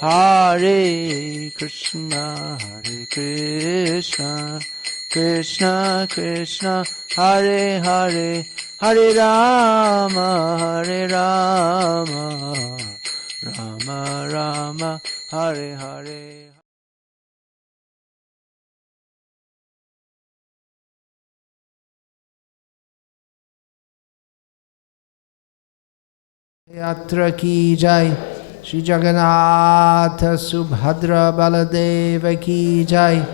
Hare Krishna, Krishna Krishna, Hare Hare, Hare Rama, Rama Rama, Hare Hare. Yatra ki jai, Shri Jagannath Subhadra Baladeva ki jai,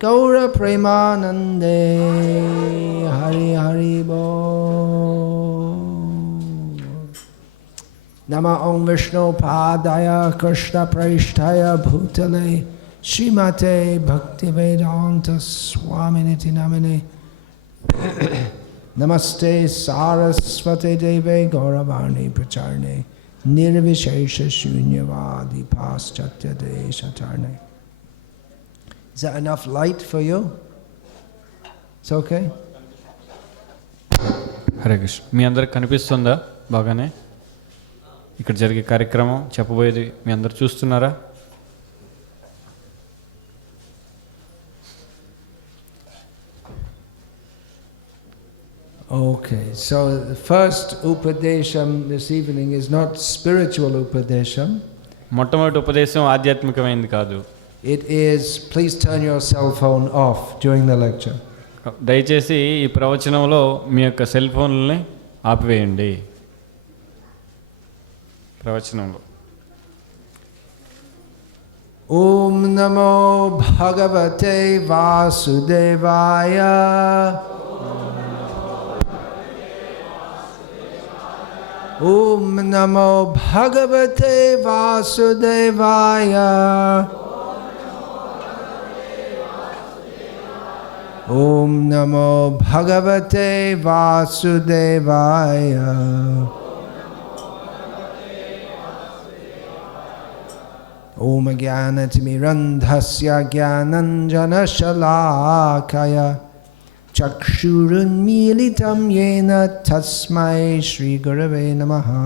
Gaura Premanande, Hari Hari Bol. Nama Om Vishnu Padaya Krishna Praishtaya Bhutale, Srimate Bhaktivedanta Swaminiti Namine. Namaste Saraswate Deve Gauravani Pracharne, Nirvishesha Shunyavadi Paschatya Deshatarne. Is that enough light for you? It's okay? Hare Krishna. మీ అందరికి కనిపిస్తుందా బాగానే? ఇక్కడ జరిగే కార్యక్రమం చెప్పబోయేది మీ అందరు చూస్తున్నారా? Okay, so the first Upadesham this evening is not spiritual Upadesham. మొట్టమొదటి ఉపదేశం ఆధ్యాత్మికమైనది కాదు. It is, please turn your cell phone off during the lecture. దయచేసి ఈ ప్రవచనంలో మీ యొక్క cell ఫోన్లని ఆపివేయండి. ప్రవచనంలో Om Namo Bhagavate Vasudevaya. Om Namo Bhagavate Vasudevaya. Om Namo Bhagavate Vasudevaya. Om Jnanatimirandhasya Jnananjana-shalakaya Chakshurunmilitam Yena Tasmai Shri Gurave Namaha.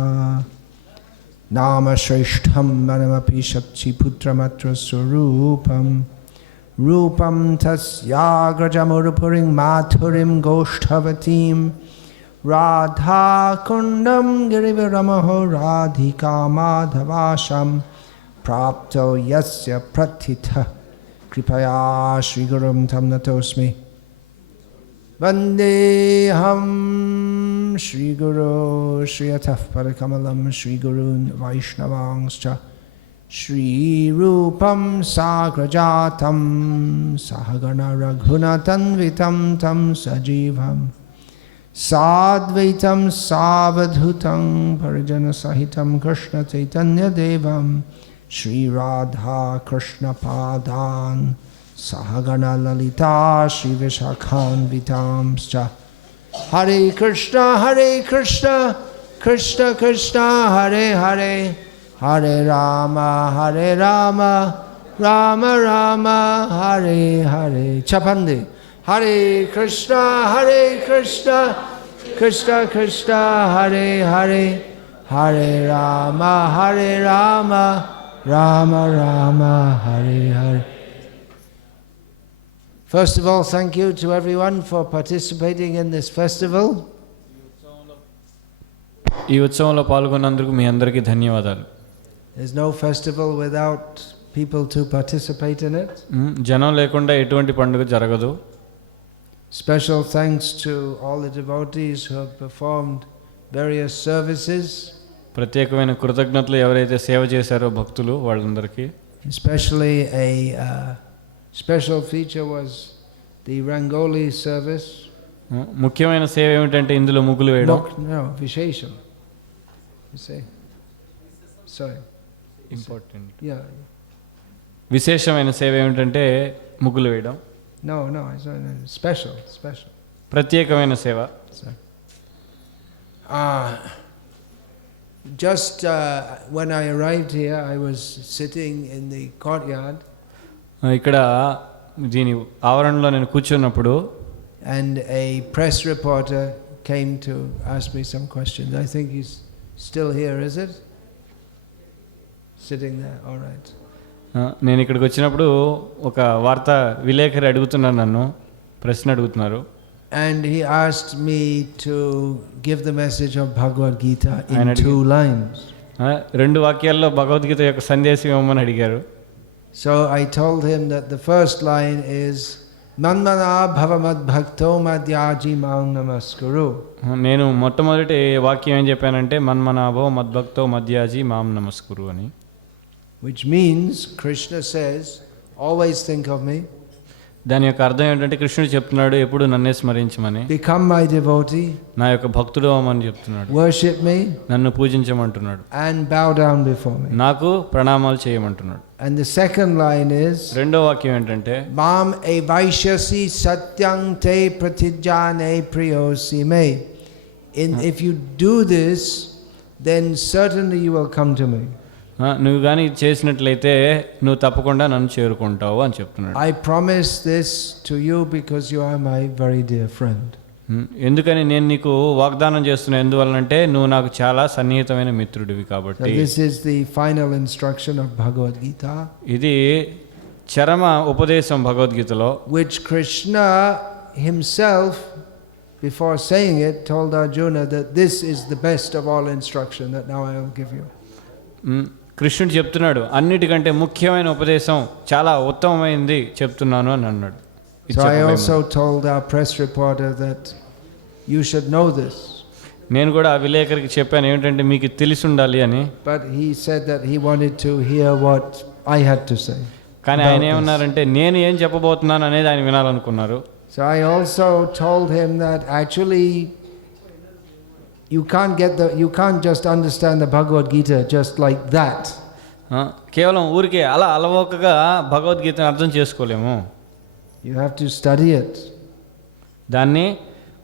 Nama Shreshtham Manamapi Shakti Putramatra Surupam Rupam Tasyagrajamurupuring Mathurim Goshtavatim Radha Kundam Giriviramaho Radhika Madhavasham Prapto Yasya Pratitha Kripaya Shri Gurum Tam Natosmi Vandeham Shri Guru Shri Ataf Parakamalam Shri Gurun Vaishnavangscha Shri Rupam Sagrajatam Sahagana Raghunatanvitam Tam Sajivam Sadvaitam Savadhutam Parijana Sahitam Krishna Chaitanya Devam Shri Radha Krishna Padan Sahagana Lalita Shri Vishakhan Vitamscha Hare Krishna Krishna Krishna Hare Hare Hare Rama Rama Rama Hare Hare. Chapandi. Hare Krishna Krishna Krishna Hare Hare Hare Rama Rama Rama Hare Hare. First of all, thank you to everyone for participating in this festival. ఈ ఉత్సవంలో పాల్గొన్నందుకు మీ అందరికీ ధన్యవాదాలు. There's no festival without people to participate in it. జనం లేకుండా ఎటువంటి పండుగ జరగదు. Special thanks to all the devotees who have performed various services. ప్రత్యేకమైన కృతజ్ఞతలు ఎవరైతే సేవ చేశారో భక్తులు వాళ్ళందరికీ. Especially a special feature was the Rangoli service. ముఖ్యమైన సేవ ఏమిటంటే ఇందులో ముగ్గులు వేయడం. No, Vishesham. You say. Sorry. Important. Yeah. విశేషమైన సేవ ఏమిటంటే ముగ్గులు వేయడం. No, special. ప్రత్యేకమైన సేవ. Just when I arrived here, I was sitting in the courtyard. ఇక్కడ దీని ఆవరణలో నేను కూర్చున్నప్పుడు and a press reporter came to ask me some questions. I think he's still here, is it? Sitting there, all right. నేను ఇక్కడికి వచ్చినప్పుడు ఒక వార్తా విలేకరి అడుగుతున్నారు, నన్ను ప్రశ్న అడుగుతున్నారు. And he asked me to give the message of Bhagavad Gita in Ayana 2 lines. 2 వాక్యాల్లో భగవద్గీత యొక్క సందేశం ఇవ్వమని అడిగారు. So I told him that the first line is Manmana bhavamad bhakto madhyaji mang namaskuru. నేను మొట్టమొదటి వాక్యం ఏం చెప్పానంటే మన్మనాభో మద్భక్తో మధ్యాజీ మాం నమస్కురు అని. Which means Krishna says, always think of me. దాని యొక్క అర్థం ఏంటంటే కృష్ణుడు చెప్తున్నాడు ఎప్పుడు నన్నే స్మరించమని, Become my devotee. నా యొక్క భక్తుడు అవ్వమని చెప్తున్నాడు, Worship me. నన్ను పూజించమంటున్నాడు, And bow down before me. నాకు ప్రణామాలు చేయమంటున్నాడు. And the second line is రెండో వాక్యం ఏంటంటే Mam evaishyasi satyang te pratijjane priyosi me. If you do this, then certainly you will come to me. నువ్వు కానీ చేసినట్లయితే నువ్వు తప్పకుండా నన్ను చేరుకుంటావు అని చెప్తున్నాడు. I promise this to you because you are my very dear friend. ఎందుకని నేను నీకు వాగ్దానం చేస్తున్నా, ఎందువల్లంటే నువ్వు నాకు చాలా సన్నిహితమైన మిత్రుడివి So కాబట్టి. this is the final instruction of Bhagavad Gita, ఇది చరమ ఉపదేశం భగవద్గీతలో, which Krishna himself, before saying it, told Arjuna that this is the best of all instruction that now I will give you. కృష్ణుడు చెప్తున్నాడు అన్నిటికంటే ముఖ్యమైన ఉపదేశం చాలా ఉత్తమమైంది చెప్తున్నాను అని అన్నాడు. So I also told our press reporter that you should know this. నేను కూడా ఆ విలేకరికి చెప్పాను ఏంటంటే మీకు తెలిసి ఉండాలి అని. But he said that he wanted to hear what I had to say. కానీ ఆయన ఏమన్నారంటే నేను ఏం చెప్పబోతున్నాను అనేది ఆయన వినాలనుకున్నారు. So I also told him that actually you can't just understand the Bhagavad Gita just like that. కేవలం ఊరికే అలా అలవోకగా భగవద్గీతను అర్థం చేసుకోలేము. You have to study it. దాన్ని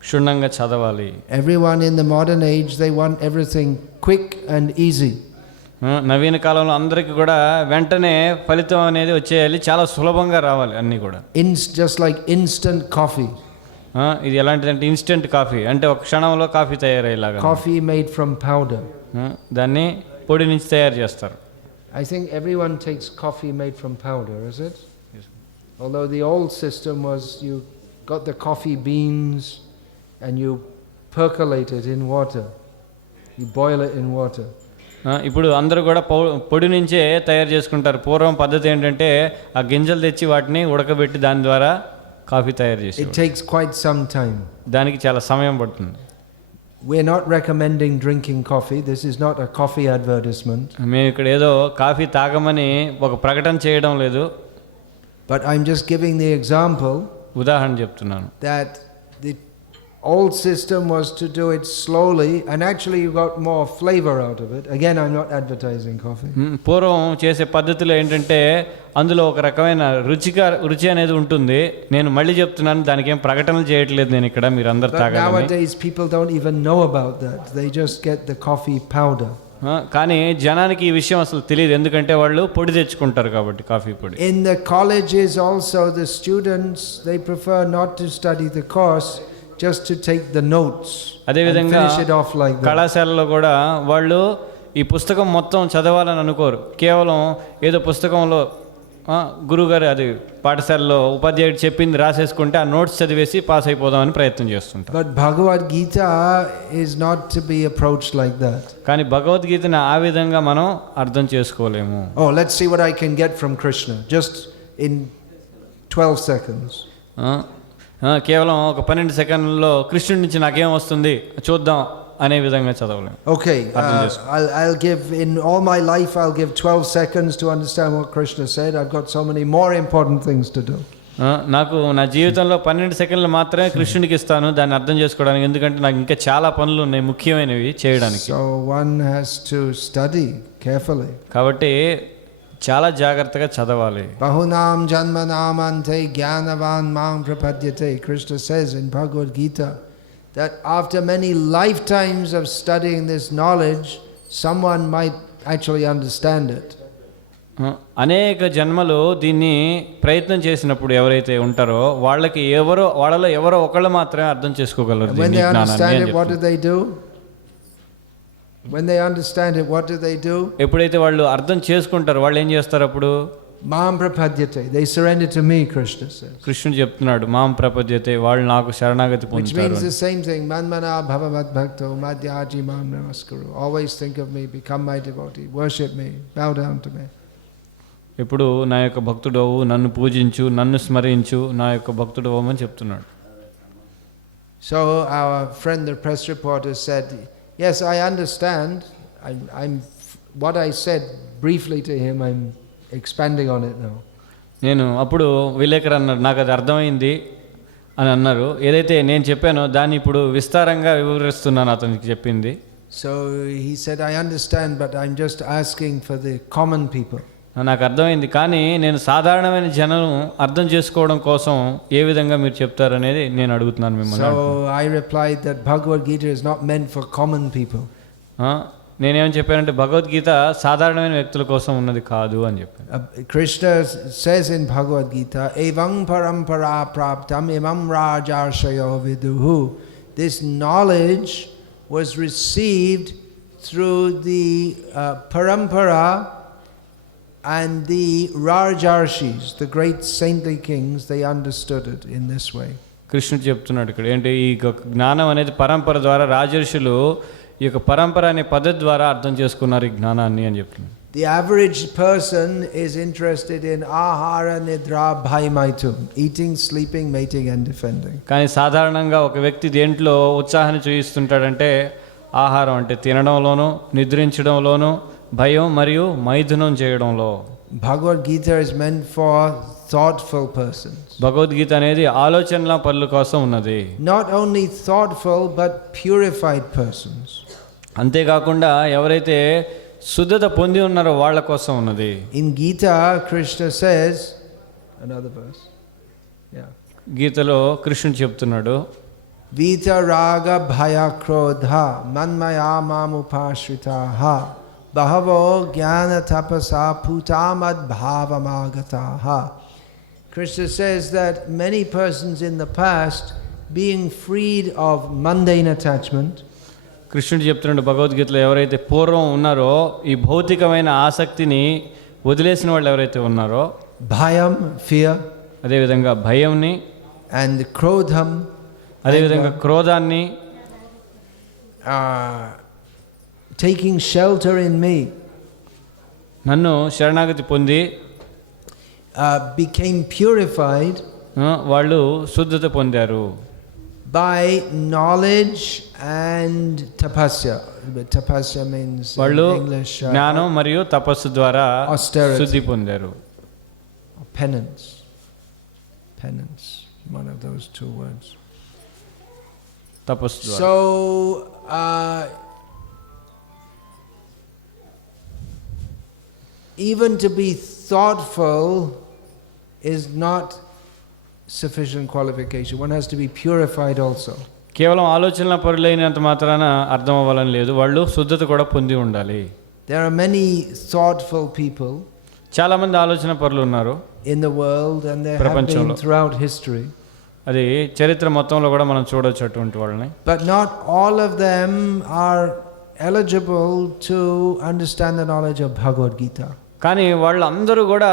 క్షుణ్ణంగా చదవాలి. Everyone in the modern age, they want everything quick and easy. నవీన కాలంలో అందరికీ కూడా వెంటనే ఫలితం అనేది వచ్చేయాలి, చాలా సులభంగా రావాలి అన్నీ కూడా. Just like instant coffee. ఇది ఎలాంటిదంటే ఇన్స్టెంట్ కాఫీ, అంటే ఒక క్షణంలో coffee తయారయ్యేలాగా. Coffee made from powder. దాన్ని పొడి నుంచి తయారు చేస్తారు. I think everyone takes coffee made from powder, is it? Yes. Although the old system was you got the coffee beans and you percolate it in water. You boil it in water. ఇప్పుడు అందరూ కూడా పొడి నుంచే తయారు చేసుకుంటారు. పూర్వం పద్ధతి ఏంటంటే ఆ గింజలు తెచ్చి వాటిని ఉడకబెట్టి దాని ద్వారా కాఫీ తయారు చేసి. It takes quite some time. దానికి చాలా సమయం పడుతుంది. We're not recommending drinking coffee. This is not a coffee advertisement. మేము ఇక్కడ ఏదో కాఫీ తాగమని ఒక ప్రకటన చేయడం లేదు. But I'm just giving the example. ఉదాహరణ చెప్తున్నాను. That the old system was to do it slowly and actually you got more flavor out of it. Again, I'm not advertising coffee. పూర్వం చేసే పద్ధతిలో ఏంటంటే అందులో ఒక రకమైన రుచి అనేది ఉంటుంది. నేను మళ్ళీ చెప్తున్నాను, దానికి ఏం ప్రకటనలు చేయట్లేదు నేను ఇక్కడ, మీరు అందరు తాగాలని. Nowadays people don't even know about that. They just get the coffee powder. కానీ జనానికి ఈ విషయం అసలు తెలియదు, ఎందుకంటే వాళ్ళు పొడి తెచ్చుకుంటారు కాబట్టి కాఫీ పొడి. In the colleges also the students they prefer not to study the course, just to take the notes and finish it off like that. కళాశాలలో కూడా వాళ్ళు ఈ పుస్తకం మొత్తం చదవాలని అనుకోరు, కేవలం ఏదో పుస్తకంలో గురుగారు అది పాఠశాలలో ఉపాధ్యాయుడు చెప్పింది రాసేసుకుంటే ఆ నోట్స్ చదివేసి పాస్ అయిపోదామని ప్రయత్నం చేస్తుంటారు. But Bhagavad Gita is not to be approached like that. కానీ భగవద్గీతను ఆ విధంగా మనం అర్థం చేసుకోలేము. Oh, let's see what I can get from Krishna just in 12 seconds. కేవలం ఒక 12 సెకండ్లలో కృష్ణుడి నుంచి నాకేం వస్తుంది చూద్దాం అనే విధంగా చదవలేము. Okay, I'll give, in all my life I'll give 12 seconds to understand what Krishna said. I've got so many more important things to do. నాకు నా జీవితంలో 12 సెకండ్లు మాత్రమే కృష్ణుడికి ఇస్తాను దాన్ని అర్థం చేసుకోవడానికి, ఎందుకంటే నాకు ఇంకా చాలా పనులు ఉన్నాయి ముఖ్యమైనవి చేయడానికి. So one has to study carefully. కాబట్టి చాలా జాగ్రత్తగా చదవాలి. Bahunam janmanamante jnanavan mam prapadyate. Krishna says in Bhagavad Gita that after many lifetimes of studying this knowledge, someone might actually understand it. అనేక జన్మలు దీన్ని ప్రయత్నం చేసినప్పుడు ఎవరైతే ఉంటారో వాళ్ళలో ఎవరో ఒకళ్ళు మాత్రమే అర్థం చేసుకోగలరు. When they understand it, what do? When they understand it, what do? ఎప్పుడైతే వాళ్ళు అర్థం చేసుకుంటారో వాళ్ళు ఏం చేస్తారు అప్పుడు? Mam prapadyate. They surrender to me, Krishna says. కృష్ణుడు చెప్తున్నాడు మాం ప్రపద్యతే, వాళ్ళు నాకు శరణాగతి Which పొందుతారు means అని. the same thing. Manmana bhavavat bhakto madhyaji mam namaskaru. Always think of me, become my devotee, worship me, bow down to me. ఎప్పుడు నా యొక్క భక్తుడవు, నన్ను పూజించు, నన్ను స్మరించు, నా యొక్క భక్తుడవు అని చెప్తున్నాడు. So our friend, the press reporter, said, "Yes, I understand. What I said briefly to him, I'm expanding on it now." నేను అప్పుడు విలేకరు అన్నాడు, నాకు అది అర్థమైంది అని అన్నారు. ఏదైతే నేను చెప్పానో దాన్ని ఇప్పుడు విస్తారంగా వివరిస్తున్నాను అతనికి చెప్పింది. So he said, "I understand, but I'm just asking for the common people." నాకు అర్థమైంది, కానీ నేను సాధారణమైన జనం అర్థం చేసుకోవడం కోసం ఏ విధంగా మీరు చెప్తారనేది నేను అడుగుతున్నాను మిమ్మల్ని. So I replied that Bhagavad Gita is not meant for common people. నేనేమని చెప్పానంటే భగవద్గీత సాధారణమైన వ్యక్తుల కోసం ఉన్నది కాదు అని చెప్పాను. Krishna says in Bhagavad Gita, "Evam parampara praptam imam rajarshayo viduhu." This knowledge was received through the parampara and the Rajarshis, the great saintly kings. They understood it in this way. కృష్ణుడు చెప్తున్నాడు ఇక్కడ ఏంటి, ఈ జ్ఞానం అనేది పరంపర ద్వారా రాజర్షులు ఈ యొక్క పరంపర అనే పద్ధతి ద్వారా అర్థం చేసుకున్నారు ఈ జ్ఞానాన్ని అని చెప్తున్నాడు. The average person is interested in ahara nidra bhaimaitum, eating, sleeping, mating and defending. కానీ సాధారణంగా ఒక వ్యక్తి దేంట్లో ఉత్సాహాన్ని చూపిస్తుంటాడంటే ఆహారం అంటే తినడంలోనూ, నిద్రించడంలోనూ, భయం మరియు మైథునం చేయడంలో. Bhagavad Gita is meant for thoughtful persons. Bhagavad Gita అనేది ఆలోచనల పనుల కోసం ఉన్నది. Not only thoughtful but purified persons. అంతేకాకుండా ఎవరైతే శుద్ధత పొంది ఉన్నారో వాళ్ళ కోసం ఉన్నది. In Gita, Krishna says, another verse. Yeah. గీతలో కృష్ణుడు చెప్తున్నాడు, Vita raga bhaya krodha manmaya mamupashritaha bahavo jnana tapasa putamad bhavamagataha. Krishna says that many persons in the past, being freed of mundane attachment, కృష్ణుడు చెప్తున్నాడు భగవద్గీతలో ఎవరైతే పూర్వం ఉన్నారో ఈ భౌతికమైన ఆసక్తిని వదిలేసిన వాళ్ళు ఎవరైతే ఉన్నారో, bhayam, fear, అదేవిధంగా భయంని, and krodham, అదేవిధంగా క్రోధాన్ని, taking shelter in me, నన్ను శరణాగతి పొంది became purified వాళ్ళు శుద్ధత పొందారు. by knowledge and tapasya. Tapasya means వాళ్ళు in English జ్ఞానం మరియు తపస్సు ద్వారా austerity. శుద్ధి పొందారు. Penance. Penance. One of those two words. తపస్సు ద్వారా. So, even to be thoughtful is not sufficient qualification. One has to be purified also. కేవలం ఆలోచనల పరులైనంత మాత్రాన అర్థం అవ్వాలని లేదు, వాళ్ళు శుద్ధత కూడా పొంది ఉండాలి. There are many thoughtful people చాలా మంది ఆలోచన పరులు ఉన్నారు in the world, and there have been throughout history. అది చరిత్ర మొత్తంలో కూడా మనం చూడొచ్చు అటువంటి వాళ్ళని. But not all of them are eligible to understand the knowledge of Bhagavad Gita. కానీ వాళ్ళందరూ కూడా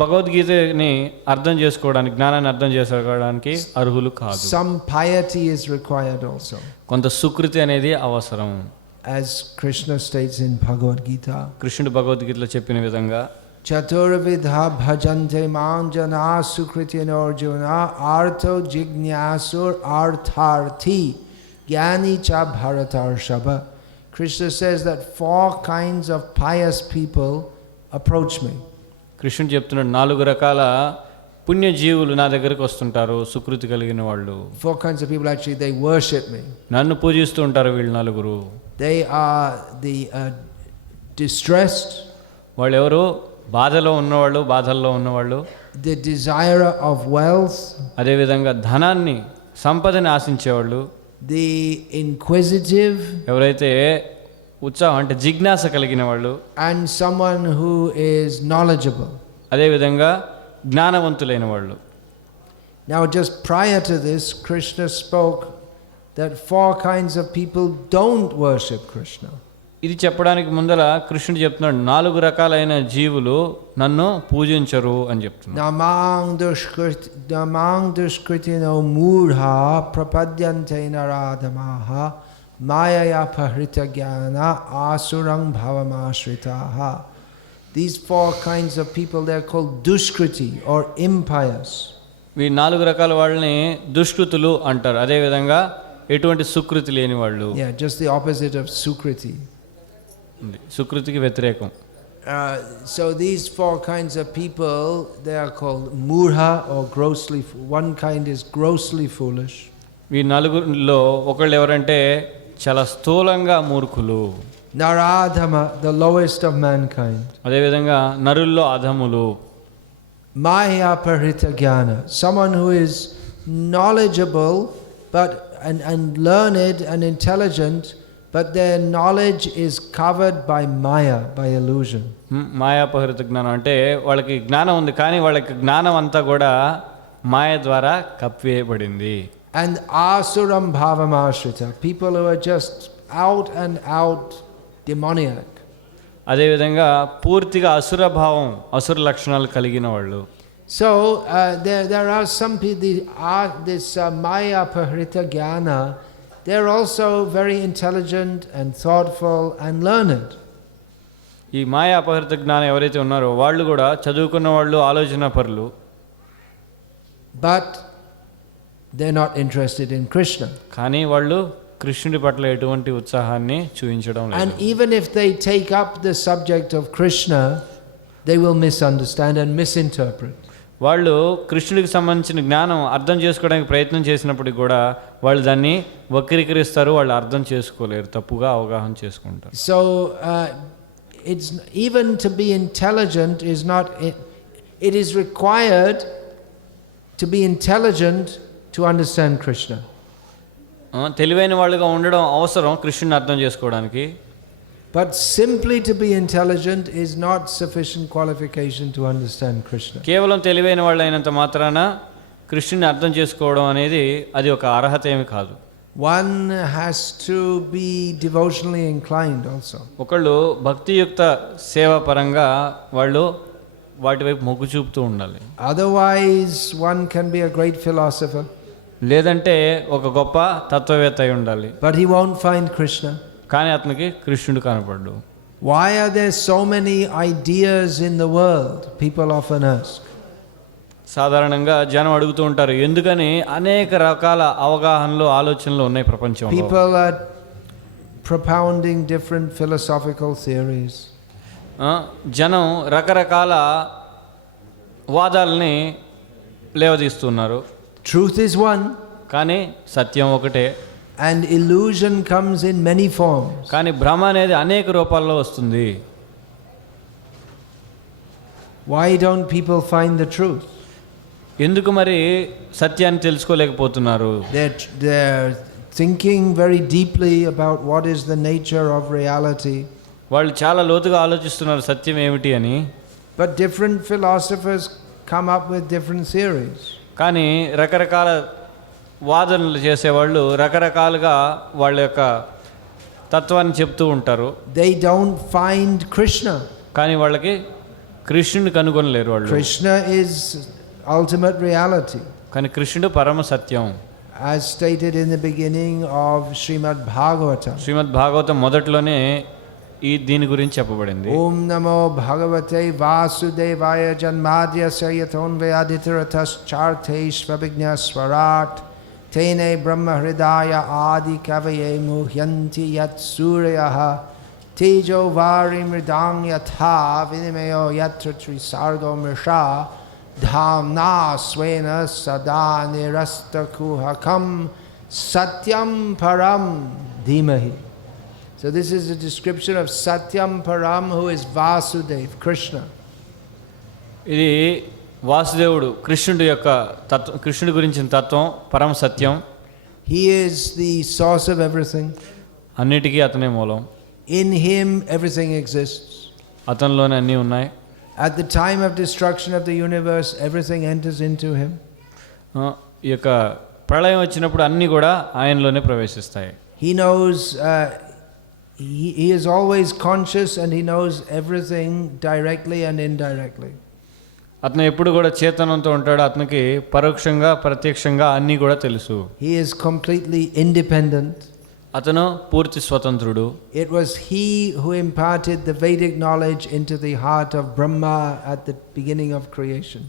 భగవద్గీతని అర్థం చేసుకోవడానికి, జ్ఞానాన్ని అర్థం చేసుకోవడానికి అర్హులు కాదు. Some piety is required also. కొంత సుకృతి అనేది అవసరం. As Krishna states in Bhagavad Gita, కృష్ణుడు భగవద్గీతలో చెప్పిన విధంగా Chaturvidha bhajante manjana sukritin arjuna artho jignasur artharthi jnani cha bharatarshava. Krishna says that 4 kinds of pious people approach me. కృష్ణుడు చెప్తున్నాడు 4 రకాల పుణ్యజీవులు నా దగ్గరికి వస్తుంటారు, సుకృతి కలిగిన వాళ్ళు. 4 kinds of people, actually they worship me. నన్ను పూజిస్తూ ఉంటారు వీళ్ళు 4. They are the distressed, వాళ్ళు ఎవరు? బాధలో ఉన్నవాళ్ళు, బాధల్లో ఉన్నవాళ్ళు. the desirer of wealth, అదేవిధంగా ధనాన్ని, సంపదని ఆశించేవాళ్ళు. the inquisitive, ఎవరైతే ఉత్సాహం అంటే జిజ్ఞాస కలిగిన వాళ్ళు, and someone who is knowledgeable. అదేవిధంగా జ్ఞానవంతులైన వాళ్ళు. Now just prior to this, Krishna spoke that 4 kinds of people don't worship Krishna. ఇది చెప్పడానికి ముందర కృష్ణుడు చెప్తున్నాడు 4 రకాలైన జీవులు నన్ను పూజించరు అని చెప్తున్నాడు. Namang dushkritino murha prapadyante naradamaha mayaya pahrita jnana asurang bhavamashritaha. These 4 kinds of people, they are called dushkriti or impious. ఈ 4 రకాల వాళ్ళని దుష్కృతులు అంటారు. అదేవిధంగా ఎటువంటి సుకృతి లేని వాళ్ళు. Yeah, just the opposite of sukriti. సుకృతికి వ్యతిరేకం. So these 4 kinds of people, they are called murha or grossly. One kind is grossly foolish. ఈ 4లో ఒకళ్ళు ఎవరంటే చాలా స్థూలంగా మూర్ఖులు. Naradhama, the lowest of mankind. అదేవిధంగా నరుల్లో అధములు. Maya parita jnana, someone who is knowledgeable and learned and intelligent, but their knowledge is covered by maya, by illusion. మాయాపహృత జ్ఞానం అంటే వాళ్ళకి జ్ఞానం ఉంది, కానీ వాళ్ళకి జ్ఞానం అంతా కూడా మాయ ద్వారా కప్పివేయబడింది. And asuram bhavamashrita, people who are just out and out demoniac. అదేవిధంగా పూర్తిగా అసుర భావం, అసుర లక్షణాలు కలిగిన వాళ్ళు. So there are some people, this maya pahrita jnana, they're also very intelligent and thoughtful and learned. ఈ మాయా అపహృత జ్ఞానం ఎవరైతే ఉన్నారో వాళ్ళు కూడా చదువుకున్న వాళ్ళు, ఆలోచన పరులు. But they're not interested in Krishna. కానీ వాళ్ళు కృష్ణుడి పట్ల ఎటువంటి ఉత్సాహాన్ని చూపించడం లేదు. And even if they take up the subject of Krishna, they will misunderstand and misinterpret. వాళ్ళు కృష్ణుడికి సంబంధించిన జ్ఞానం అర్థం చేసుకోవడానికి ప్రయత్నం చేసినప్పటికీ కూడా వాళ్ళు దాన్ని వక్రీకరిస్తారు, వాళ్ళు అర్థం చేసుకోలేరు, తప్పుగా అవగాహన చేసుకుంటారు. So it's even to be intelligent is not. It is required to be intelligent to understand Krishna. తెలివైన వాళ్ళుగా ఉండడం అవసరం కృష్ణుని అర్థం చేసుకోవడానికి. But simply to be intelligent is not sufficient qualification to understand Krishna. కేవలం తెలివైన వాళ్ళు అయినంత మాత్రాన కృష్ణుని అర్థం చేసుకోవడం అనేది అది ఒక అర్హత ఏమి కాదు. One has to be devotionally inclined also. ఒకళ్ళు భక్తియుక్త సేవ పరంగా వాళ్ళు వాటి వైపు మొగ్గు చూపుతూ ఉండాలి. Otherwise one can be a great philosopher. లేదంటే ఒక గొప్ప తత్వవేత్త అయి ఉండాలి. But he won't find Krishna. కానీ అతనికి కృష్ణుడు కనపడ్డు. Why are there so many ideas in the world? People often ask. సాధారణంగా జనం అడుగుతూ ఉంటారు, ఎందుకని అనేక రకాల అవగాహనలు, ఆలోచనలు ఉన్నాయి ప్రపంచంలో. People are propounding different philosophical theories. జనం రకరకాల వాదాలని లేవదీస్తున్నారు. Truth is one. కానీ సత్యం ఒకటే. And illusion comes in many forms. కానీ భ్రమ అనేది అనేక రూపాల్లో వస్తుంది. Why don't people find the truth? ఎందుకు మరి సత్యాన్ని తెలుసుకోలేకపోతున్నారు? They're thinking very deeply about what is the nature of reality. వాళ్ళు చాలా లోతుగా ఆలోచిస్తున్నారు సత్యం ఏమిటి అని. But different philosophers come up with different theories. కానీ రకరకాల వాదనలు చేసేవాళ్ళు రకరకాలుగా వాళ్ళ యొక్క తత్వాన్ని చెప్తూ ఉంటారు. They don't find Krishna. కానీ వాళ్ళకి కృష్ణుని కనుగొనలేరు వాళ్ళు. Krishna is ultimate reality. కానీ కృష్ణుడు పరమ సత్యం. As stated in the beginning of Srimad Bhagavatam. శ్రీమద్ భాగవతం మొదట్లోనే దీని గురించి చెప్పబడింది. ఓం నమో భగవతే వాసుదేవాయ జన్మాద్యస్య యతోన్వయాదితరతశ్చార్థైష్వభిజ్ఞస్వరాట్ తేనే బ్రహ్మహృదాయ ఆది కవయే ముహ్యంతి యత్ సూరయః తేజో వారిమృదాం యథా వినిమయో యత్ర త్రిసర్గో మృషా ధామ్నా స్వేన సదా నిరస్తకుహకం సత్యం పరం ధీమహి. So this is a description of Satyam Param, who is Vasudev, Krishna. ఇది వాసుదేవుడు కృష్ణుడి యొక్క తత్వం, కృష్ణుడి గురించిన తత్వం పరమ సత్యం. He is the source of everything. అన్నిటికీ అతనే మూలం. In him everything exists. అతనిలోనే అన్నీ ఉన్నాయి. At the time of destruction of the universe, everything enters into him. ఈ యొక్క ప్రళయం వచ్చినప్పుడు అన్నీ కూడా ఆయనలోనే ప్రవేశిస్తాయి. He knows he is always conscious and he knows everything directly and indirectly. అతను ఎప్పుడు కూడా చేతనంతో ఉంటాడు. అతనికి పరోక్షంగా ప్రత్యక్షంగా అన్నీ కూడా తెలుసు. He is completely independent. అతను పూర్తి స్వతంత్రుడు. It was he who imparted the Vedic knowledge into the heart of Brahma at the beginning of creation,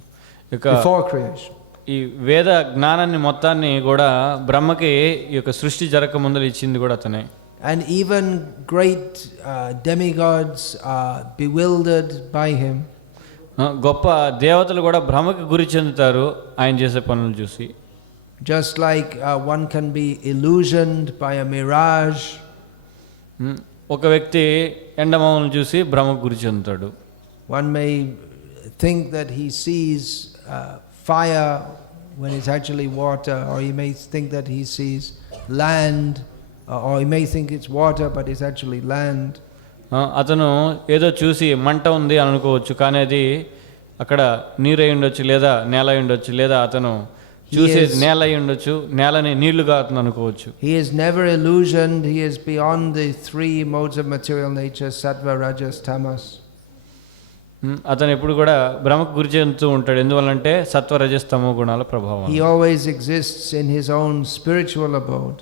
before creation. ఈ వేద జ్ఞానాన్ని మొత్తాన్ని కూడా బ్రహ్మకి ఈ యొక్క సృష్టి జరగక ముందు ఇచ్చింది కూడా అతనే. And even great demigods are bewildered by him. గొప్ప దేవతలు కూడా భ్రమకి గురి చెందుతారు ఆయన చేసే పనులు చూసి. Just like one can be illusioned by a mirage. ఒక వ్యక్తి ఎండమావులను చూసి భ్రమకు గురి చెందుతాడు. One may think that he sees fire when it's actually water, or he may think that he sees land, or he may think it's water but it's actually land. అతను ఏదో చూసి మంట ఉంది అని అనుకోవచ్చు, కానీ అది అక్కడ నీరు అయి ఉండొచ్చు, లేదా నేల అయి ఉండొచ్చు, లేదా అతను చూసేది నేల అయి ఉండొచ్చు, నేలని నీళ్లుగా అతను అనుకోవచ్చు. He is never illusioned. He is beyond the three modes of material nature, sattva, rajas, tamas. అతను ఎప్పుడు కూడా భ్రమకు గురి చెందుతూ ఉంటాడు. ఎందువల్లంటే సత్వ రజస్ తమో గుణాల ప్రభావం. He always exists in his own spiritual abode,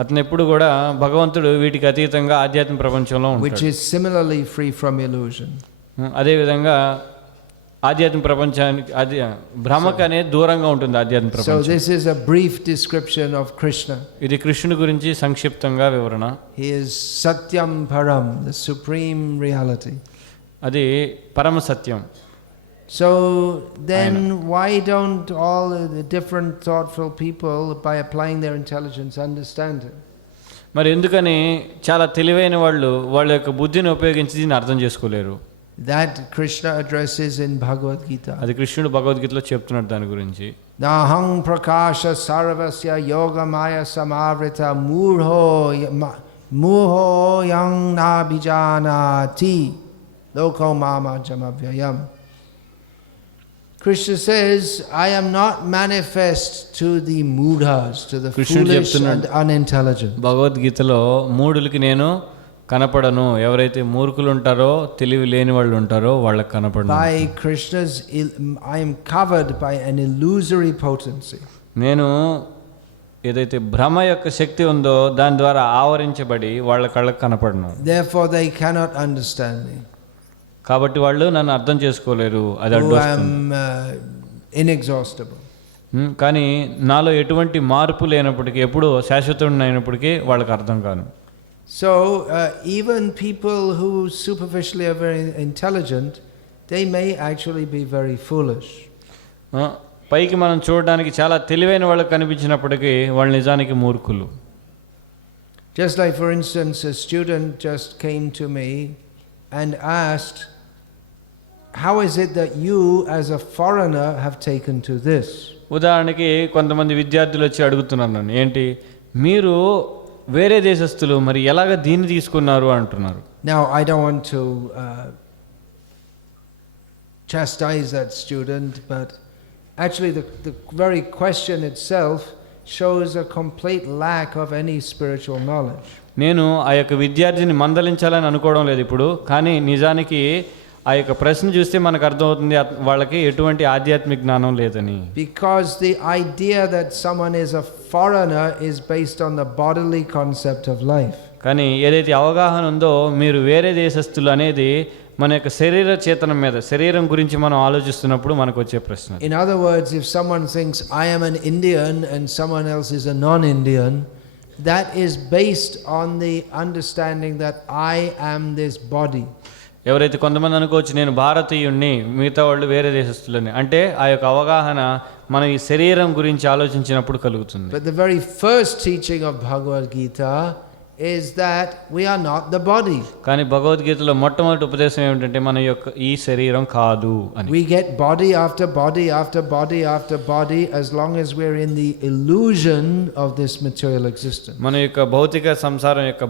అతను ఎప్పుడు కూడా భగవంతుడు వీటికి అతీతంగా ఆధ్యాత్మిక ప్రపంచంలో ఉంటాడు, which is similarly free from illusion. అదేవిధంగా ఆధ్యాత్మిక ప్రపంచానికి అది భ్రమకు అనేది దూరంగా ఉంటుంది ఆధ్యాత్మిక So ప్రపంచం. this is a brief description of Krishna. ఇది కృష్ణుడి గురించి సంక్షిప్తంగా వివరణ. He is Satyam Param, the supreme reality. అది పరమ సత్యం. So then why don't all the different thoughtful people, by applying their intelligence, understand it? మరి ఎందుకని చాలా తెలివైన వాళ్ళు వాళ్ళ యొక్క బుద్ధిని ఉపయోగించి దీన్ని అర్థం చేసుకోలేరు? That Krishna addresses in Bhagavad Gita. అది కృష్ణుడు భగవద్గీతలో చెప్తున్నాడు దాని గురించి. Nahang prakasha sarvasya yogamaya samavrita murho yang nabhijanati loko mama jamavyayam. Krishna says, I am not manifest to the mudhas, to the foolish and unintelligent. భగవద్గీతలో మూఢులకి నేను కనపడను, ఎవరైతే మూర్ఖులు ఉంటారో తెలివి లేని వాళ్ళు ఉంటారో వాళ్ళకి కనపడను. By Krishna's, I am covered by an illusory potency. నేను ఏదైతే భ్రమ యొక్క శక్తి ఉందో దాని ద్వారా ఆవరించబడి వాళ్ళ కళ్ళకు కనపడను. Therefore they cannot understand me. కాబట్టి వాళ్ళు నన్ను అర్థం చేసుకోలేరు. అది Who am inexhaustible. కానీ నాలో ఎటువంటి మార్పు లేనప్పటికీ, ఎప్పుడు శాశ్వతుడిని అయినప్పటికీ వాళ్ళకి అర్థం కాను. So even people who superficially are very intelligent, they may actually be very foolish. పైకి మనం చూడడానికి చాలా తెలివైన వాళ్ళకి కనిపించినప్పటికీ వాళ్ళు నిజానికి మూర్ఖులు. Just like, for instance, a student just came to me and asked, how is it that you as a foreigner have taken to this? ఉదాహరణకి కొంతమంది విద్యార్థులు వచ్చి అడుగుతున్నారు నన్ను, ఏంటి మీరు వేరే దేశస్తులు మరి ఎలాగ దీన్ని తీసుకున్నారు అంటున్నారు. Now I don't want to chastise that student, but actually the very question itself shows a complete lack of any spiritual knowledge. నేను ఆ యొక్క విద్యార్థిని మందలించాలని అనుకోవడం లేదు ఇప్పుడు, కానీ నిజానికి ఆ యొక్క ప్రశ్న చూస్తే మనకు అర్థమవుతుంది వాళ్ళకి ఎటువంటి ఆధ్యాత్మిక జ్ఞానం లేదని. Because the idea that someone is a foreigner is based on the bodily concept of life. కానీ ఏదైతే అవగాహన ఉందో మీరు వేరే దేశస్తులు అనేది మన యొక్క శరీర చేతనం మీద, శరీరం గురించి మనం ఆలోచిస్తున్నప్పుడు మనకు వచ్చే ప్రశ్న. In other words, if someone thinks I am an Indian and someone else is a non-Indian, that is based on the understanding that I am this body. ఎవరైతే కొంతమంది అనుకోవచ్చు నేను భారతీయుణ్ణి, మిగతా వాళ్ళు వేరే దేశస్తులని, అంటే ఆ యొక్క అవగాహన మనం ఈ శరీరం గురించి ఆలోచించినప్పుడు కలుగుతుంది. But the very first teaching of Bhagavad Gita is that we are not the body. కానీ భగవద్గీతలో మొట్టమొదటి ఉపదేశం ఏమిటంటే మన యొక్క ఈ శరీరం కాదు అని. We get body after body after body after body as long as we're in the illusion of this material existence. మన యొక్క భౌతిక సంసారం యొక్క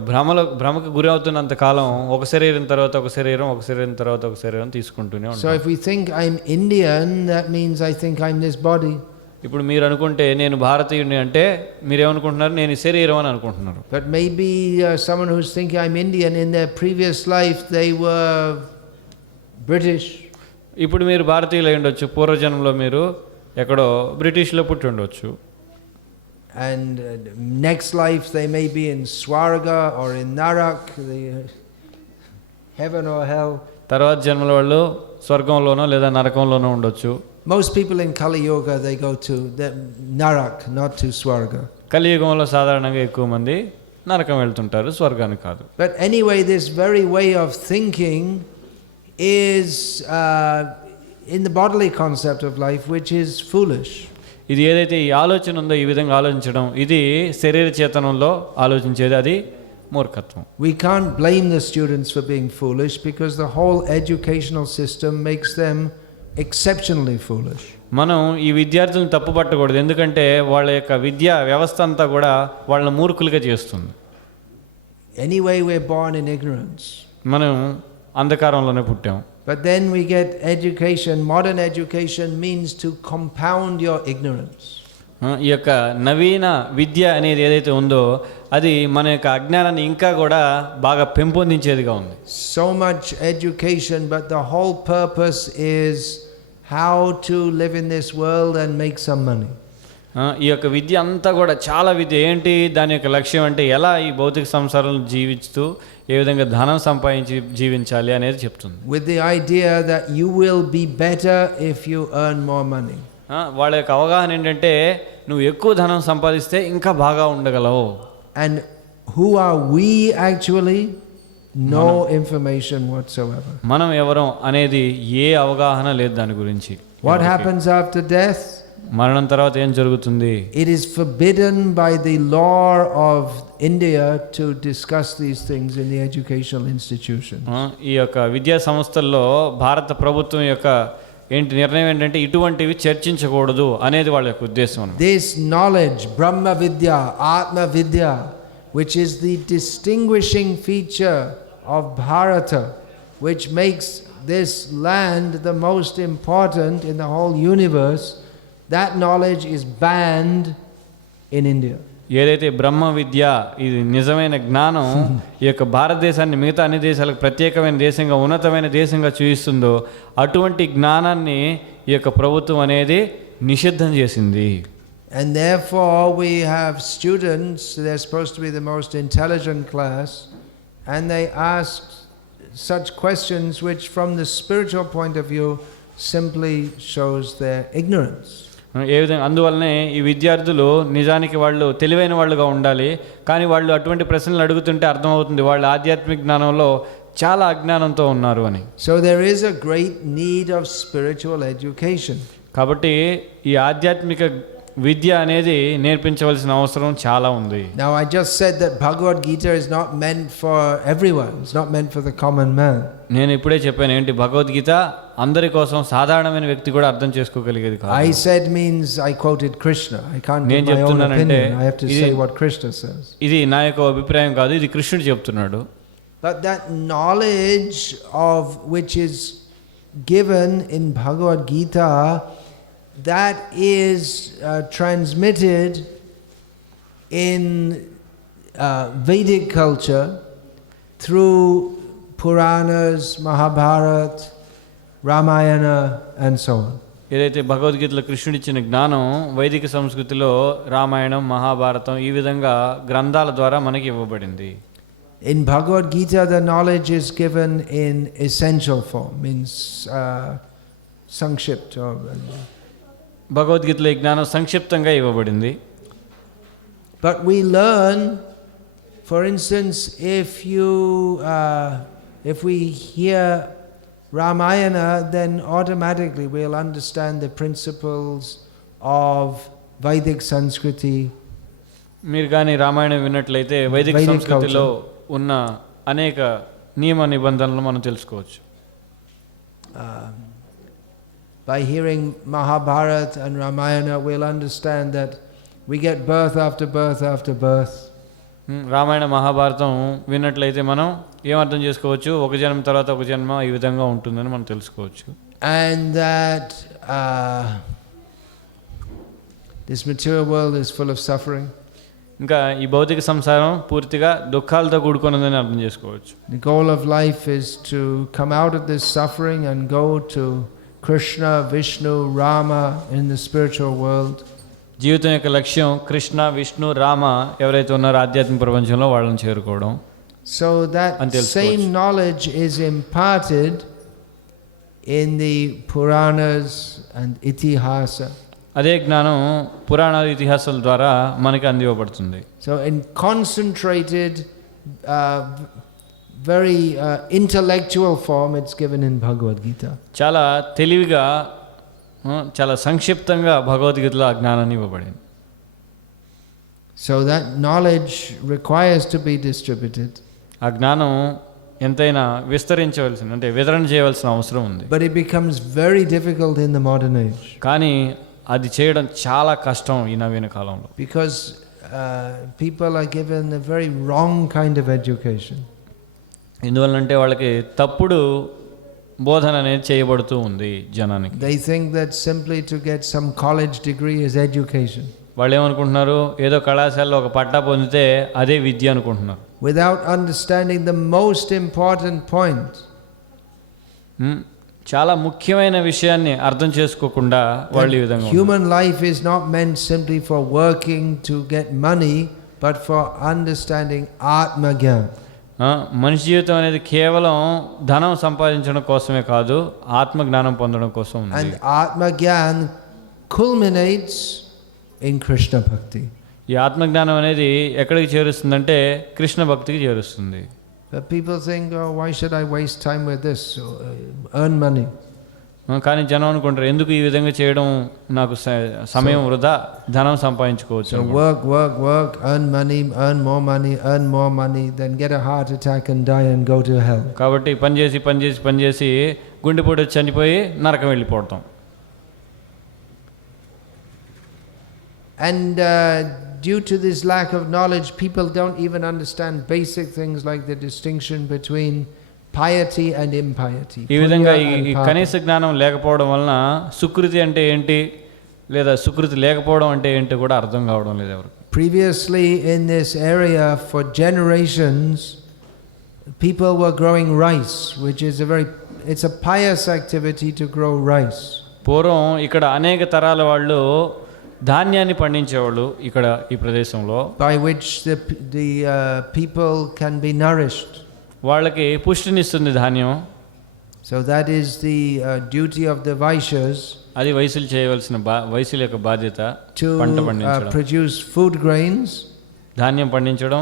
భ్రమకు గురి అవుతున్నంత కాలం ఒక శరీరం తర్వాత ఒక శరీరం, ఒక శరీరం తర్వాత ఒక శరీరం తీసుకుంటూనే ఉంటాం. So if we think I'm Indian, that means I think I'm this body. ఇప్పుడు మీరు అనుకుంటే నేను భారతీయుడిని అంటే మీరేమనుకుంటున్నారు, నేను ఈ శరీరం అని అనుకుంటున్నారు. But maybe someone who's thinking I'm Indian, in their previous life they were British. ఇప్పుడు మీరు భారతీయులు అయి ఉండొచ్చు, పూర్వజన్మలో మీరు ఎక్కడో బ్రిటిష్లో పుట్టి ఉండొచ్చు. And next life they may be in Swarga or in Narak, the heaven or hell. తర్వాత జన్మల వాళ్ళు స్వర్గంలోనో లేదా నరకంలోనో ఉండొచ్చు. Most people in Kali Yuga they go to the Narak, not to Swarga. కలియుగంలో సాధారణంగా ఎక్కువ మంది నరకం వెళ్తుంటారు, స్వర్గానికి కాదు. But anyway, this very way of thinking is in the bodily concept of life, which is foolish. ఇది ఏదైతే ఈ ఆలోచన ఉందో, ఈ విధంగా ఆలోచించడం, ఇది శరీర చేతనంలో ఆలోచించేది, అది మూర్ఖత్వం. We can't blame the students for being foolish because the whole educational system makes them exceptionally foolish. మనం ఈ విద్యార్థులను తప్పు పట్టకూడదు, ఎందుకంటే వాళ్ళ యొక్క విద్యా వ్యవస్థ అంతా కూడా వాళ్ళని మూర్ఖులుగా చేస్తుంది. Anyway, we're born in ignorance. మనం అంధకారంలోనే పుట్టాం. But then we get education. Modern education means to compound your ignorance. ఈ యొక్క నవీన విద్య అనేది ఏదైతే ఉందో అది మన యొక్క అజ్ఞానాన్ని ఇంకా కూడా బాగా పెంపొందించేదిగా ఉంది. So much education, but the whole purpose is how to live in this world and make some money. ఈ యొక్క విద్య అంతా కూడా చాలా విద్య ఏంటి, దాని యొక్క లక్ష్యం అంటే ఎలా ఈ భౌతిక సంసారంలో జీవిస్తూ ఏ విధంగా ధనం సంపాదించి జీవించాలి అనేది చెప్తుంది. With the idea that you will be better if you earn more money. వాళ్ళ యొక్క అవగాహన ఏంటంటే నువ్వు ఎక్కువ ధనం సంపాదిస్తే ఇంకా బాగా ఉండగలవు. And who are we actually? No information whatsoever. మనం ఎవరం అనేది ఏ అవగాహన లేదు దాని గురించి. What happens after death? మరణం తర్వాత ఏం జరుగుతుంది? It is forbidden by the law of India to discuss these things in the educational institution. ఈ యొక్క విద్యా సంస్థల్లో భారత ప్రభుత్వం యొక్క నిర్ణయం ఏంటంటే ఇటువంటివి చర్చించకూడదు అనేది వాళ్ళ యొక్క ఉద్దేశం. This knowledge, Brahma Vidya, Atma Vidya, which is the distinguishing feature of Bharata, which makes this land the most important in the whole universe, that knowledge is banned in India. ఏదైతే బ్రహ్మ విద్య, ఇది నిజమైన జ్ఞానం ఈ యొక్క భారతదేశాన్ని మిగతా అన్ని దేశాలకు ప్రత్యేకమైన దేశంగా, ఉన్నతమైన దేశంగా చూపిస్తుందో అటువంటి జ్ఞానాన్ని ఈ యొక్క ప్రభుత్వం అనేది నిషిద్ధం చేసింది. And therefore we have students, they're supposed to be the most intelligent class, and they ask such questions which from the spiritual point of view simply shows their ignorance. ఏ విధంగా, అందువల్లనే ఈ విద్యార్థులు నిజానికి వాళ్ళు తెలివైన వాళ్ళుగా ఉండాలి, కానీ వాళ్ళు అటువంటి ప్రశ్నలు అడుగుతుంటే అర్థమవుతుంది వాళ్ళు ఆధ్యాత్మిక జ్ఞానంలో చాలా అజ్ఞానంతో ఉన్నారు అని. So there is a great need of spiritual education. కాబట్టి ఈ ఆధ్యాత్మిక విద్య అనేది నేర్పించవలసిన అవసరం చాలా ఉంది. Now I just said that Bhagavad Gita is not meant for everyone. It's not meant for the common man. నేను ఇప్పుడే చెప్పాను ఏంటి, భగవద్గీత అందరి కోసం, సాధారణమైన వ్యక్తి కూడా అర్థం చేసుకోగలిగేది కాదు. I said means I quoted Krishna. I can't give my own opinion. I have to say what Krishna says. ఇది నా యొక్క అభిప్రాయం కాదు, ఇది కృష్ణుడు చెప్తున్నాడు. But that knowledge of which is given in Bhagavad Gita, that is transmitted in Vedic culture through Puranas, Mahabharata, Ramayana and so on. ఏదైతే భగవద్గీతలో కృష్ణుడు ఇచ్చిన జ్ఞానం వైదిక సంస్కృతిలో రామాయణం, మహాభారతం ఈ విధంగా గ్రంథాల ద్వారా మనకి ఇవ్వబడింది. In Bhagavad Gita, the knowledge is given in essential form, means sangshipt. భగవద్గీతలో ఈ జ్ఞానం సంక్షిప్తంగా ఇవ్వబడింది. But we learn, for instance, if we hear Ramayana, then automatically we'll understand the principles of Vedic Sanskriti. మీరు కానీ రామాయణం విన్నట్లయితే వైదిక సంస్కృతిలో ఉన్న అనేక నియమ నిబంధనలు మనం తెలుసుకోవచ్చు. By hearing Mahabharata and Ramayana, we'll understand that we get birth after birth after birth. Ramayana Mahabharatam విన్నట్లయితే మనం ఏమర్థం చేసుకోవచ్చు, ఒక జన్మ తర్వాత ఒక జన్మ ఈ విధంగా ఉంటుందని మనం తెలుసుకోవచ్చు. And that This material world is full of suffering. ఇంకా ఈ భౌతిక సంసారం పూర్తిగా దుఃఖాలతో కూడుకున్నదని అర్థం చేసుకోవచ్చు. The goal of life is to come out of this suffering and go to Krishna, Vishnu, Rama in the spiritual world. జీవితం యొక్క లక్ష్యం కృష్ణ, విష్ణు, రామ ఎవరైతే ఉన్నారో ఆధ్యాత్మిక ప్రపంచంలో వాళ్ళని చేరుకోవడం. So that same knowledge is imparted in the Puranas and Itihasa. అదే జ్ఞానం పురాణాలు, ఇతిహాసాల ద్వారా మనకి అందివ్వబడుతుంది. So in concentrated, very intellectual form, it's given in Bhagavad Gita. చాలా తెలివిగా, చాలా సంక్షిప్తంగా భగవద్గీతలో ఆ జ్ఞానాన్ని ఇవ్వబడింది. So that knowledge requires to be distributed. ఆ జ్ఞానం ఎంతైనా విస్తరించవలసింది, అంటే వితరణ చేయవలసిన అవసరం ఉంది. But it becomes very difficult in the modern age. కానీ అది చేయడం చాలా కష్టం ఈ నవీన కాలంలో. Because people are given a very wrong kind of education. ఎందువల్లంటే వాళ్ళకి తప్పుడు బోధన అనేది చేయబడుతూ ఉంది జనానికి. They think that simply to get some college degree is education. వాళ్ళు ఏమనుకుంటున్నారు, ఏదో కళాశాలలో ఒక పట్టా పొందితే అదే విద్య అనుకుంటున్నారు. Without understanding the most important point. చాలా ముఖ్యమైన విషయాన్ని అర్థం చేసుకోకుండా వాళ్ళు ఈ విధంగా. Human life is not meant simply for working to get money, but for understanding Atma Gyan. మనిషి జీవితం అనేది కేవలం ధనం సంపాదించడం కోసమే కాదు, ఆత్మ జ్ఞానం పొందడం కోసం ఉంది. And Atma Gyan culminates in Krishna Bhakti. ఈ ఆత్మ జ్ఞానం అనేది ఎక్కడికి చేరుస్తుందంటే కృష్ణ భక్తికి చేరుస్తుంది. But people think, oh, why should I waste time with this? Earn money. కానీ జనం అనుకుంటారు, ఎందుకు ఈ విధంగా చేయడం, నాకు సమయం వృధా, ధనం సంపాదించుకోవచ్చు. So work, earn more money, then get a heart attack and die and go to hell. కాబట్టి పని చేసి గుండెపోటు వచ్చి చనిపోయి నరకం వెళ్ళిపోవటం. And due to this lack of knowledge, people don't even understand basic things like the distinction between piety and impiety. ఈ విధంగా ఈ కనీస జ్ఞానం లేకపోవడం వలన సుకృతి అంటే ఏంటి, లేదా సుకృతి లేకపోవడం అంటే ఏంటి కూడా అర్థం కావడం లేదు ఎవరికి. Previously in this area for generations, people were growing rice, which is it's a pious activity to grow rice. పూర్వం ఇక్కడ అనేక తరాల వాళ్ళు ధాన్యాన్ని పండించేవాళ్ళు ఇక్కడ ఈ ప్రదేశంలో, by which the people can be nourished. వాళ్ళకి పుష్టినిస్తుంది ధాన్యం. So that is the duty of the Vaishyas. అది వైశ్యులు చేయవలసిన వైశ్యుల యొక్క బాధ్యత, పంట to పండించడం, produce food grains. ధాన్యం పండించడం.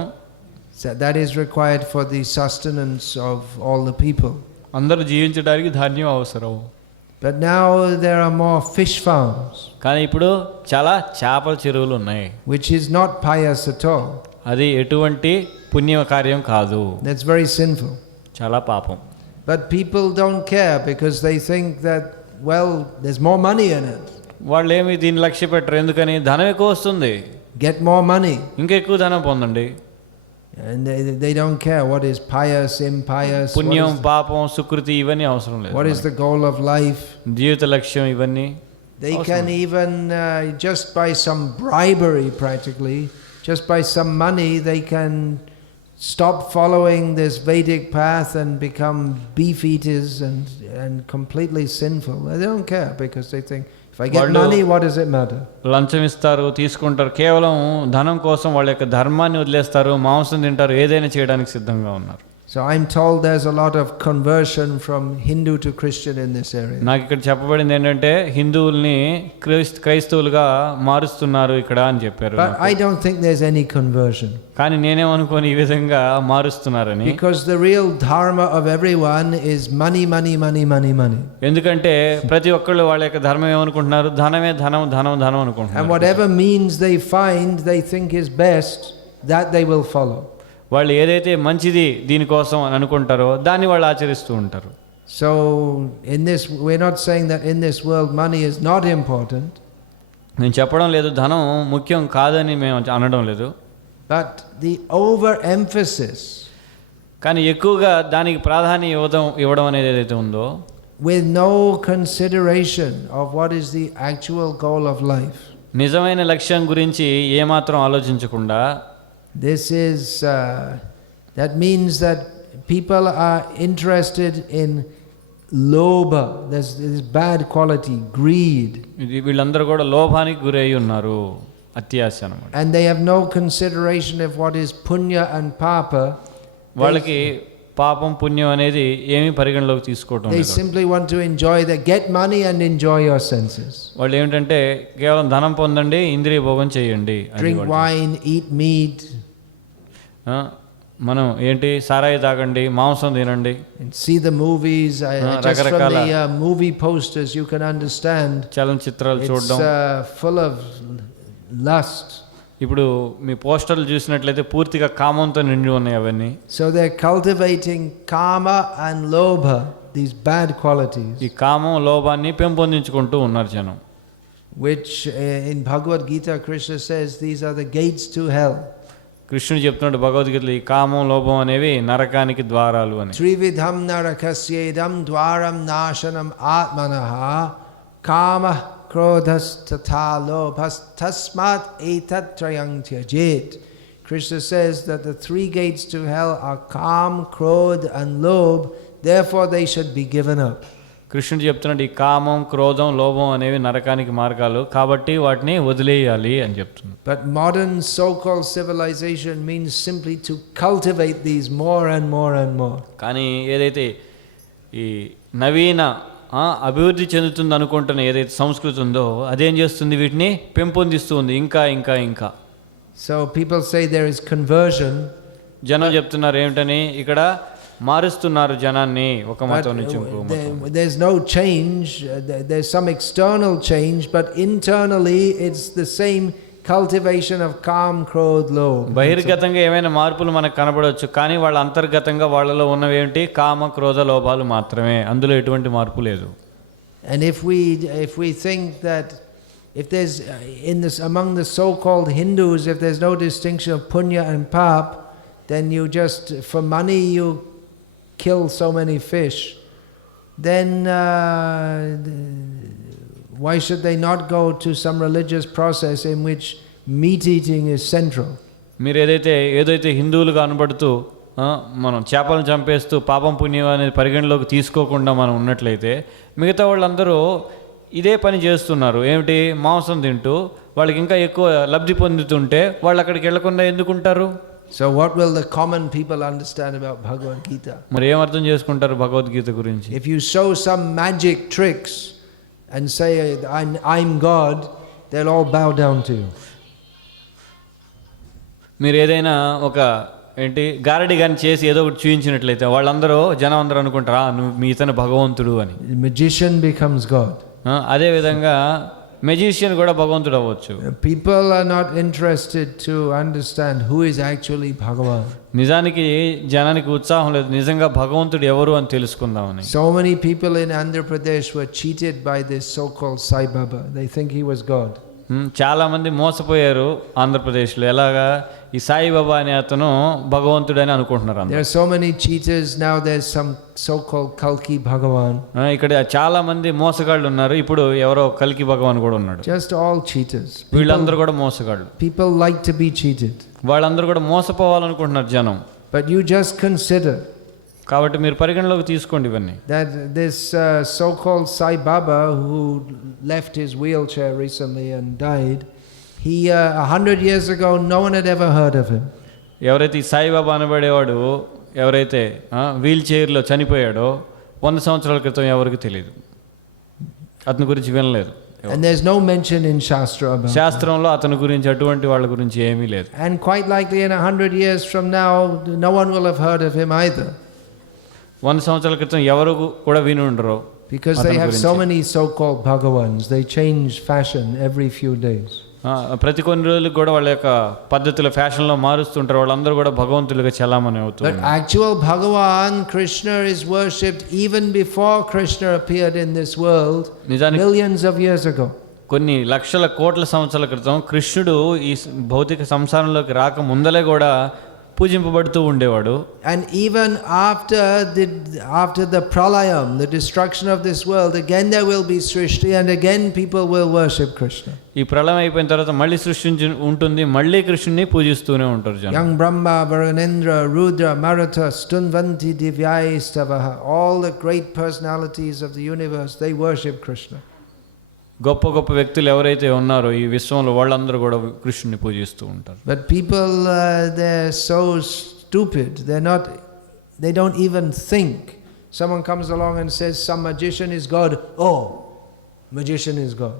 So that is required for the sustenance of all the people. అందరూ జీవించడానికి ధాన్యం అవసరం. But now there are more fish farms. కానీ ఇప్పుడు చాలా చేపల చెరువులు ఉన్నాయి. Which is not pious at all. అది ఎటువంటి పుణ్య కార్యం కాదు. That's very sinful. చాలా పాపం. But people don't care because they think that, well, there's more money in it. వాళ్ళు ఏమి దీన్ని లక్ష్య పెట్టరు, ఎందుకని ధనం ఎక్కువ వస్తుంది, Get more money. ఇంకా ఎక్కువ ధనం పొందండి. And they don't care what is pious, impious. పుణ్యం, పాపం, సుకృతి ఇవన్నీ అవసరం లేదు. What is the goal of life? జీవిత లక్ష్యం ఇవన్నీ. They can even just by some bribery, practically, just by some money, they can stop following this Vedic path and become beef eaters and completely sinful. They don't care because they think, if I get money, what does it matter? లంచం ఇస్తారు, తీసుకుంటారు, కేవలం ధనం కోసం వాళ్ళ యొక్క ధర్మాన్ని వదిలేస్తారు, మాంసం తింటారు, ఏదైనా చేయడానికి సిద్ధంగా ఉన్నారు. So I'm told there's a lot of conversion from Hindu to Christian in this area. నాకు ఇక్కడ చెప్పబడింది ఏంటంటే హిందువుల్ని క్రైస్తవులుగా మారుస్తున్నారు ఇక్కడ అని చెప్పారు. But I don't think there's any conversion. కానీ నేనేమనుకోని ఈ విధంగా మారుస్తున్నారని. Because the real dharma of everyone is money. ఎందుకంటే ప్రతి ఒక్కళ్ళు వాళ్ళ యొక్క ధర్మం ఏమనుకుంటున్నారు, ధనమే ధనం అనుకుంటున్నారు. And whatever means they find they think is best, that they will follow. వాళ్ళు ఏదైతే మంచిది దీనికోసం అని అనుకుంటారో దాన్ని వాళ్ళు ఆచరిస్తూ ఉంటారు. So we're not saying that in this world money is not important. నేను చెప్పడం లేదు ధనం ముఖ్యం కాదని మేము అనడం లేదు. But the overemphasis, కానీ ఎక్కువగా దానికి ప్రాధాన్యం ఇవ్వడం అనేది ఏదైతే ఉందో, with no consideration of what is the actual goal of life. నిజమైన లక్ష్యం గురించి ఏమాత్రం ఆలోచించకుండా, that means that people are interested in lobha, this bad quality, greed, వీళ్ళందరూ కూడా లోభానికి గురై ఉన్నారు, అత్యాశ అన్నమాట. and they have no consideration of what is punya and papa. వాళ్ళకి పాపం పుణ్యం అనేది ఏమీ పరిగణలోకి తీసుకోవటం They లేదు. simply want to enjoy get money and enjoy your senses. వాళ్ళు ఏమిటంటే కేవలం ధనం పొందండి, ఇంద్రియ భోగం చేయండి, అది Drink వాళ్ళు. wine, eat meat, మనం ఏంటి సారాయి తాగండి, మాంసం తినండి, and see the movies. Just from రకరకాల the movie posters you can understand చలనచిత్రాలు it's చూడడం. full of lust. ఇప్పుడు మీ పోస్టర్లు చూసినట్లయితే పూర్తిగా కామంతో నిండి ఉన్నాయి అవన్నీ. So they're cultivating kama and lobha, these bad qualities, ఈ కామం లోభాన్ని పెంపొందించుకుంటూ ఉన్నారు జనం. which in Bhagavad Gita Krishna says these are the gates to hell. కృష్ణుడు చెప్తున్నాడు భగవద్గీతలో, ఈ కామం లోభం అనేవి నరకానికి ద్వారాలు అని. Trividham narakasyedam dwaram nashanam atmanaha kama krodhas tatha lobhas tasmat etat trayang tyajet. Krishna says that the three gates to hell are kam, krodh and lobh, therefore they should be given up. కృష్ణుడు చెప్తున్నాడు, ఈ కామం, క్రోధం, లోభం అనేవి నరకానికి మార్గాలు, కాబట్టి వాటిని వదిలేయాలి అని చెప్తున్నాడు. But modern so-called civilization means simply to cultivate these more and more and more. కానీ ఏదైతే ఈ నవీన అభివృద్ధి చెందుతుంది అనుకుంటున్న ఏదైతే సంస్కృతి ఉందో అదేం చేస్తుంది, వీటిని పెంపొందిస్తూ ఉంది ఇంకా ఇంకా ఇంకా. So people say there is conversion. జనం చెప్తున్నారు ఏమిటని, ఇక్కడ మారుస్తున్నారు జనాన్ని ఒక మతం నుంచి ఇంకో మతం. There's no change, there's some external change, but internally it's the same cultivation of calm, krodh, lobh. బహిర్గతంగా ఏమైనా మార్పులు మనకు కనబడవచ్చు, కానీ వాళ్ళ అంతర్గతంగా వాళ్ళలో ఉన్నవి ఏంటి, కామ, క్రోధ, లోభాలు మాత్రమే, అందులో ఎటువంటి మార్పు లేదు. And if we think that if there's among the so-called Hindus, if there's no distinction of punya and pap, then you just for money you kill so many fish, then why should they not go to some religious process in which meat eating is central? మీరు ఏదైతే హిందువులుగా అనబడుతూ మనం చేపలను చంపేస్తూ పాపం పుణ్యం అనేది పరిగణలోకి తీసుకోకుండా మనం ఉన్నట్లయితే, మిగతా వాళ్ళందరూ ఇదే పని చేస్తున్నారు, ఏమిటి, మాంసం తింటూ వాళ్ళకి ఇంకా ఎక్కువ లబ్ధి పొందుతుంటే వాళ్ళు అక్కడికి వెళ్లకుండా ఎందుకుంటారు? So what will the common people understand about Bhagavad Gita? మరి ఏం అర్థం చేసుకుంటారు భగవద్గీత గురించి? If you show some magic tricks and say I'm God, they'll all bow down to you. మీరు ఏదైనా ఒక గారడి కానీ చేసి ఏదో ఒకటి చూపించినట్లయితే వాళ్ళందరూ జనం అందరూ అనుకుంటారా నువ్వు మీ ఇతను భగవంతుడు అని. The magician becomes God. అదే విధంగా మెజిషియన్ కూడా భగవంతుడు అవ్వచ్చు. People are not interested to understand who is actually Bhagavan. నిజానికి జనానికి ఉత్సాహం లేదు నిజంగా భగవంతుడు ఎవరు అని తెలుసుకుందామని. So many people in Andhra Pradesh were cheated by this so-called Sai Baba. They think he was God. చాలా మంది మోసపోయారు ఆంధ్రప్రదేశ్లో. ఎలాగా, ఈ సాయిబాబా అనే అతను భగవంతుడని అనుకుంటున్నారు. There are so many cheaters now. There's some so-called Kalki Bhagavan. ఇక్కడ చాలా మంది మోసగాళ్ళు ఉన్నారు. ఇప్పుడు ఎవరో కల్కి భగవాన్ కూడా ఉన్నాడు. Just all cheaters. వీళ్ళందరూ కూడా మోసగాళ్ళు. People like to be cheated. వాళ్ళందరూ కూడా మోసపోవాలనుకుంటున్నారు జనం. But you just consider. కాబట్టి మీరు పరిగణలోకి తీసుకోండి ఇవన్నీ. That this so-called Sai Baba who left his wheelchair recently and died, he 100 years ago no one had ever heard of him. ఎవరైతే ఈ సాయిబాబా అనబడేవాడు ఎవరైతే వీల్ చైర్లో చనిపోయాడో 100 సంవత్సరాల క్రితం ఎవరికి తెలియదు, అతని గురించి వినలేదు. And there's no mention in Shastra about him. శాస్త్రంలో అతని గురించి అటువంటి వాళ్ళ గురించి ఏమీ లేదు. And quite likely in 100 years from now no one will have heard of him either. 100 సంవత్సరాల క్రితం ఎవరు కూడా విని ఉండరు. Because they have so many so-called Bhagawans, they change fashion every few days. ప్రతి కొన్ని రోజులకు కూడా వాళ్ళ యొక్క పద్ధతుల ఫ్యాషన్లో మారుస్తుంటారు. వాళ్ళందరూ కూడా భగవంతులుగా చలామణి అవుతారు. But actual Bhagavan Krishna is worshipped even before Krishna appeared in this world, millions of years ago. కొన్ని లక్షల కోట్ల సంవత్సరాల క్రితం కృష్ణుడు ఈ భౌతిక సంసారంలోకి రాక ముందలే కూడా పూజింపబడుతూ ఉండేవాడు. And even after the pralayam, the destruction of this world, again there will be srishti and again people will worship Krishna. ఈ ప్రళయం అయిపోయిన తర్వాత మళ్ళీ సృష్టి ఉంటుంది, మళ్ళీ కృష్ణుని పూజిస్తూనే ఉంటారు జనం. Yang Brahma, Varunendra, Rudra, Maruta, Stunvanti Divyayastavaha, all the great personalities of the universe, they worship Krishna. గొప్ప గొప్ప వ్యక్తులు ఎవరైతే ఉన్నారో ఈ విశ్వంలో వాళ్ళందరూ కూడా కృష్ణుని పూజిస్తూ ఉంటారు. But people, they're so stupid. They don't even think. Someone comes along and says some magician is God. Oh, magician is God.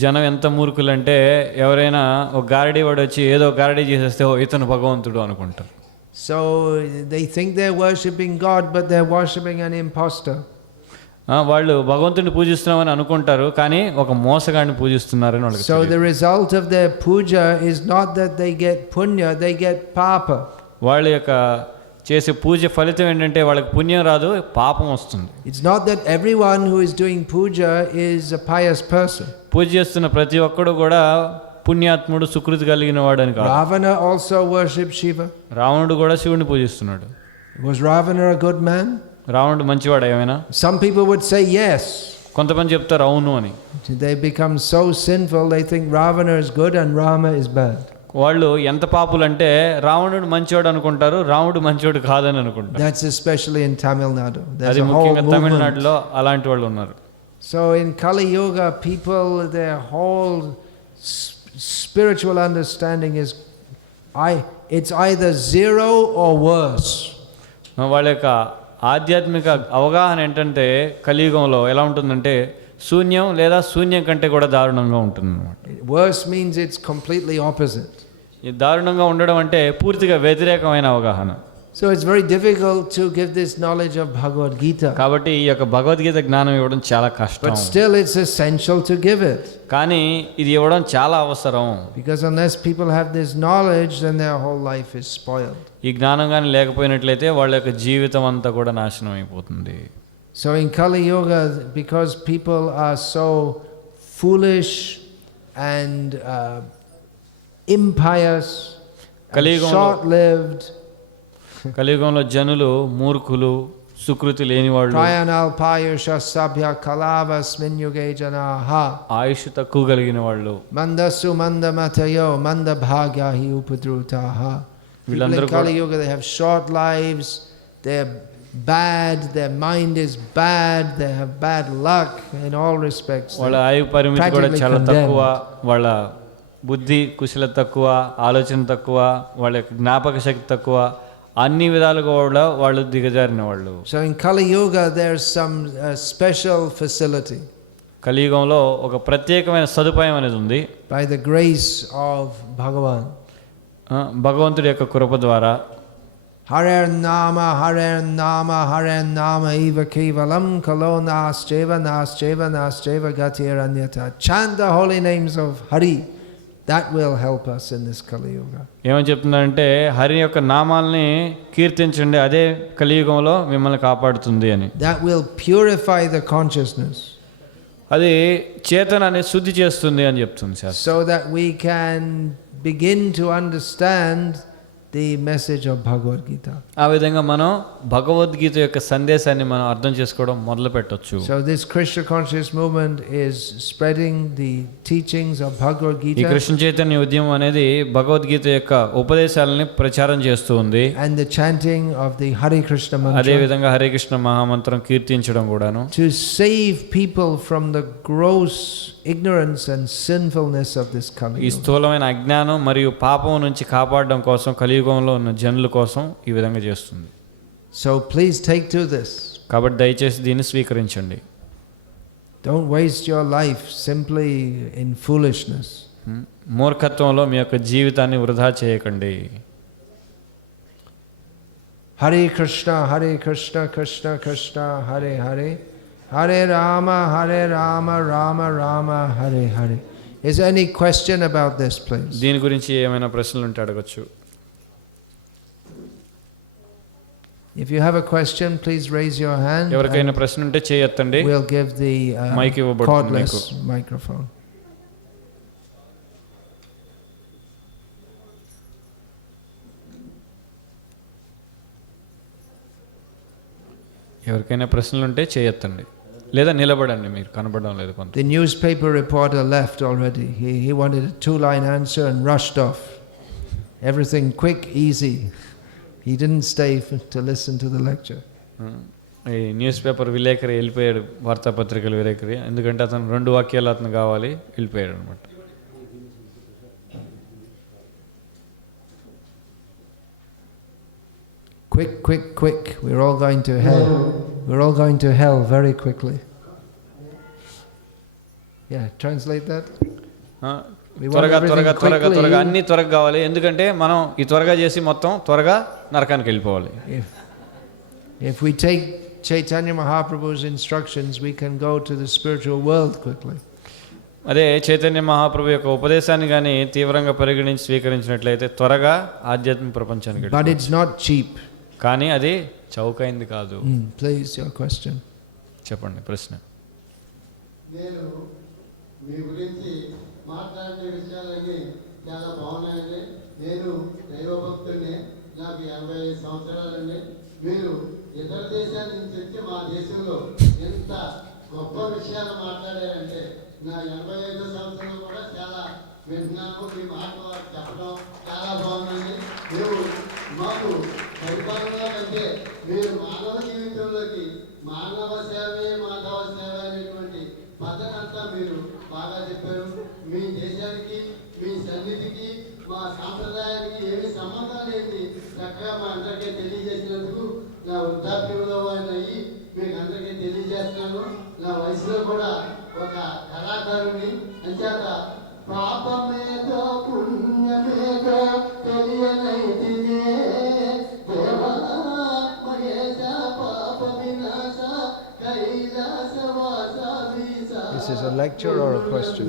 జనం ఎంత మూర్ఖులంటే ఎవరైనా ఒక గారడీ వాడు వచ్చి ఏదో గారడీ చేసేస్తే ఓ ఇతను భగవంతుడు అనుకుంటారు. So they think they're worshipping God, but they're worshipping an imposter. వాళ్ళు భగవంతుడిని పూజిస్తున్నామని అనుకుంటారు, కానీ ఒక మోసగాడిని పూజిస్తున్నారని వాళ్ళకి. So the result of their puja is not that they get punya, they get papa. వాళ్ళ యొక్క చేసే పూజ ఫలితం ఏంటంటే వాళ్ళకి పుణ్యం రాదు, పాపం వస్తుంది. It's not that everyone who is doing puja is a pious person. పూజ చేస్తున్న ప్రతి ఒక్కడు కూడా పుణ్యాత్ముడు, సుకృతి కలిగిన వాడు అని కాదు. Ravana also worshipped Shiva. రావణుడు కూడా శివుని పూజిస్తున్నాడు. Was Ravana a good man? రావణుడు మంచివాడు ఏమైనా? Some people would say yes. కొంతమంది చెప్తారు అవును అని. They become so sinful, they think Ravana is good and Rama is bad. వాళ్ళు ఎంత పాపులు అంటే రావణుడు మంచివాడు అనుకుంటారు, రాముడు మంచివాడు కాదని అనుకుంటారు. That's especially in Tamil Nadu. There's అది a whole ముఖ్యంగా movement. తమిళనాడులో అలాంటి వాళ్ళు ఉన్నారు. So in Kali Yuga, people, their whole spiritual understanding is, it's either zero or worse. వాళ్ళ యొక్క ఆధ్యాత్మిక అవగాహన ఏంటంటే కలియుగంలో ఎలా ఉంటుందంటే శూన్యం లేదా శూన్యం కంటే కూడా దారుణంగా ఉంటుంది అన్నమాట. Worse means it's completely opposite. ఈ దారుణంగా ఉండడం అంటే పూర్తిగా వ్యతిరేకమైన అవగాహన. So it's very difficult to give this knowledge of Bhagavad Gita. కాబట్టి ఈ యొక్క భగవద్గీత జ్ఞానం ఇవ్వడం చాలా కష్టం. But still it's essential to give it. కానీ ఇది ఇవ్వడం చాలా అవసరం. Because unless people have this knowledge, then their whole life is spoiled. ఈ జ్ఞానం కానీ లేకపోయినట్లయితే వాళ్ళ యొక్క జీవితం అంతా కూడా నాశనం అయిపోతుంది. So in Kali Yuga, because people are so foolish and impious and short-lived, కలియుగంలో జనులు మూర్ఖులు, సుకృతి లేని వాళ్ళు, Prayanal Payusha Sabhya Kalavasmin Yuge Janaha, ఆయుష్ తక్కువ కలిగిన వాళ్ళు, Mandasu Manda Matayo Manda Bhagya Hi Upadrutaha. People in Kali Yuga, they have short lives, they're bad, their mind is bad, they have bad luck in all respects. వాళ్ళ ఆయు పరిమితి కూడా చాలా తక్కువ, వాళ్ళ బుద్ధి కుశల తక్కువ, ఆలోచన తక్కువ, వాళ్ళ జ్ఞాపక శక్తి తక్కువ, అన్ని విధాలుగా కూడా వాళ్ళు దిగజారిన వాళ్ళు. So in Kali Yuga there's some special facility. కలియుగంలో ఒక ప్రత్యేకమైన సదుపాయం అనేది ఉంది. By the grace of Bhagavan. భగవంతుడి యొక్క కృప ద్వారా. Harer Nama Harer Nama Harer Nama Eva Kevalam Kalo Nascheva Nascheva Nascheva Gatiranyata. Chant the holy names of Hari. That will help us in this Kali Yuga. ఏమని చెప్తున్నారంటే హరి యొక్క నామాల్ని కీర్తించండి, అదే కలియుగంలో మిమ్మల్ని కాపాడుతుంది అని. That will purify the consciousness. అది చేతనాన్ని శుద్ధి చేస్తుంది అని చెప్తుంది sir. So that we can begin to understand the message of Bhagavad Gita. ఆ విధంగా మనం భగవద్గీత యొక్క సందేశాన్ని మనం అర్థం చేసుకోవడం మొదలు పెట్టొచ్చు. So this Krishna conscious movement is spreading the teachings of Bhagavad ఈ Gita కృష్ణ చైతన్య ఉద్యమం అనేది భగవద్గీత యొక్క ఉపదేశాలని ప్రచారం చేస్తూ ఉంది. and the chanting of the Hare Krishna అదే mantra విధంగా హరే కృష్ణ మహామంత్రం కీర్తించడం కూడాను to save people from the gross ignorance and sinfulness of this Kali ఈ Yuga. స్థూలమైన అజ్ఞానం మరియు పాపం నుంచి కాపాడడం కోసం కలియుగంలో ఉన్న జనుల కోసం ఈ విధంగా చేస్తుంది. So please take to this. కాబట్టి దయచేసి దీన్ని స్వీకరించండి. Don't waste your life simply in foolishness. మూర్ఖత్వంలో మీ యొక్క జీవితాన్ని వృధా చేయకండి. Hare Krishna Krishna Krishna Hare Hare Hare Rama Rama Rama Hare Hare. Is there any question about this, please? దీని గురించి ఏమైనా ప్రశ్నలు ఉంటే అడగచ్చు. If you have a question, please raise your hand. ఎవరికైనా ప్రశ్న ఉంటే చేయొత్తండి. We'll give the Mic ఇవ్వబడుతుంది cordless మీకు. microphone. ఎవరికైనా ప్రశ్నలు ఉంటే చేయొత్తండి, లేదా నిలబడండి, మీరు కనబడడం లేదు కొంత. The newspaper reporter left already. He wanted a 2-line answer and rushed off. Everything quick, easy. He didn't stay to listen to the lecture. ఈ న్యూస్ పేపర్ విలేకరి వెళ్ళిపోయాడు, వార్తాపత్రికల విలేకరి, ఎందుకంటే అతను 2 వాక్యాలు అతను కావాలి, వెళ్ళిపోయాడు అనమాట. Quick, quick, quick. We're all going to hell. We're all going to hell very quickly. Yeah, translate that. We want త్వరగా everything త్వరగా త్వరగా quickly. త్వరగా అన్నీ త్వరగా కావాలి, ఎందుకంటే మనం ఈ త్వరగా చేసి మొత్తం త్వరగా నరకానికి వెళ్ళిపోవాలి. If we take Chaitanya Mahaprabhu's instructions, we can go to the spiritual world quickly. అదే చైతన్య మహాప్రభు యొక్క ఉపదేశాన్ని కానీ తీవ్రంగా పరిగణించి స్వీకరించినట్లయితే త్వరగా ఆధ్యాత్మిక ప్రపంచానికి But వెళ్ళిపోవాలి. it's not cheap. కానీ అది చౌకైంది కాదు. Please, your question. చెప్పండి ప్రశ్న. నేను మీ గురించి మాట్లాడే విషయాలన్నీ చాలా బాగున్నాయండి. నేను దైవభక్తుడిని, నాకు 85 సంవత్సరాలండి. మీరు ఇతర దేశాల నుంచి వచ్చి మా దేశంలో ఎంత గొప్ప విషయాలు మాట్లాడారంటే నా 85 సంవత్సరాలు కూడా చాలా వింటున్నాను. మీ మాట చెప్పడం చాలా బాగుందండి. మీరు మాకు పరిపాలన కంటే మీరు మానవ జీవితంలోకి మానవ సేవే మాధవ సేవ అనేటువంటి పద్ధతి అంతా మీరు బాగా చెప్పారు. మీ దేశానికి, మీ సన్నిధికి, మా సాంప్రదాయానికి ఏమి సంబంధం లేని చక్కగా మా అందరికీ తెలియజేసినందుకు నా వృద్ధాప్యంలో అయ్యి మీకు అందరికీ తెలియజేస్తున్నాను. నా వయసులో కూడా ఒక కళాకారుని అంచేత పాపమేదో పుణ్యమేదో తెలియనైతినే దేవా మహేశ పాప వినాశ కైలాసవాస వీసా. This is a lecture or a question?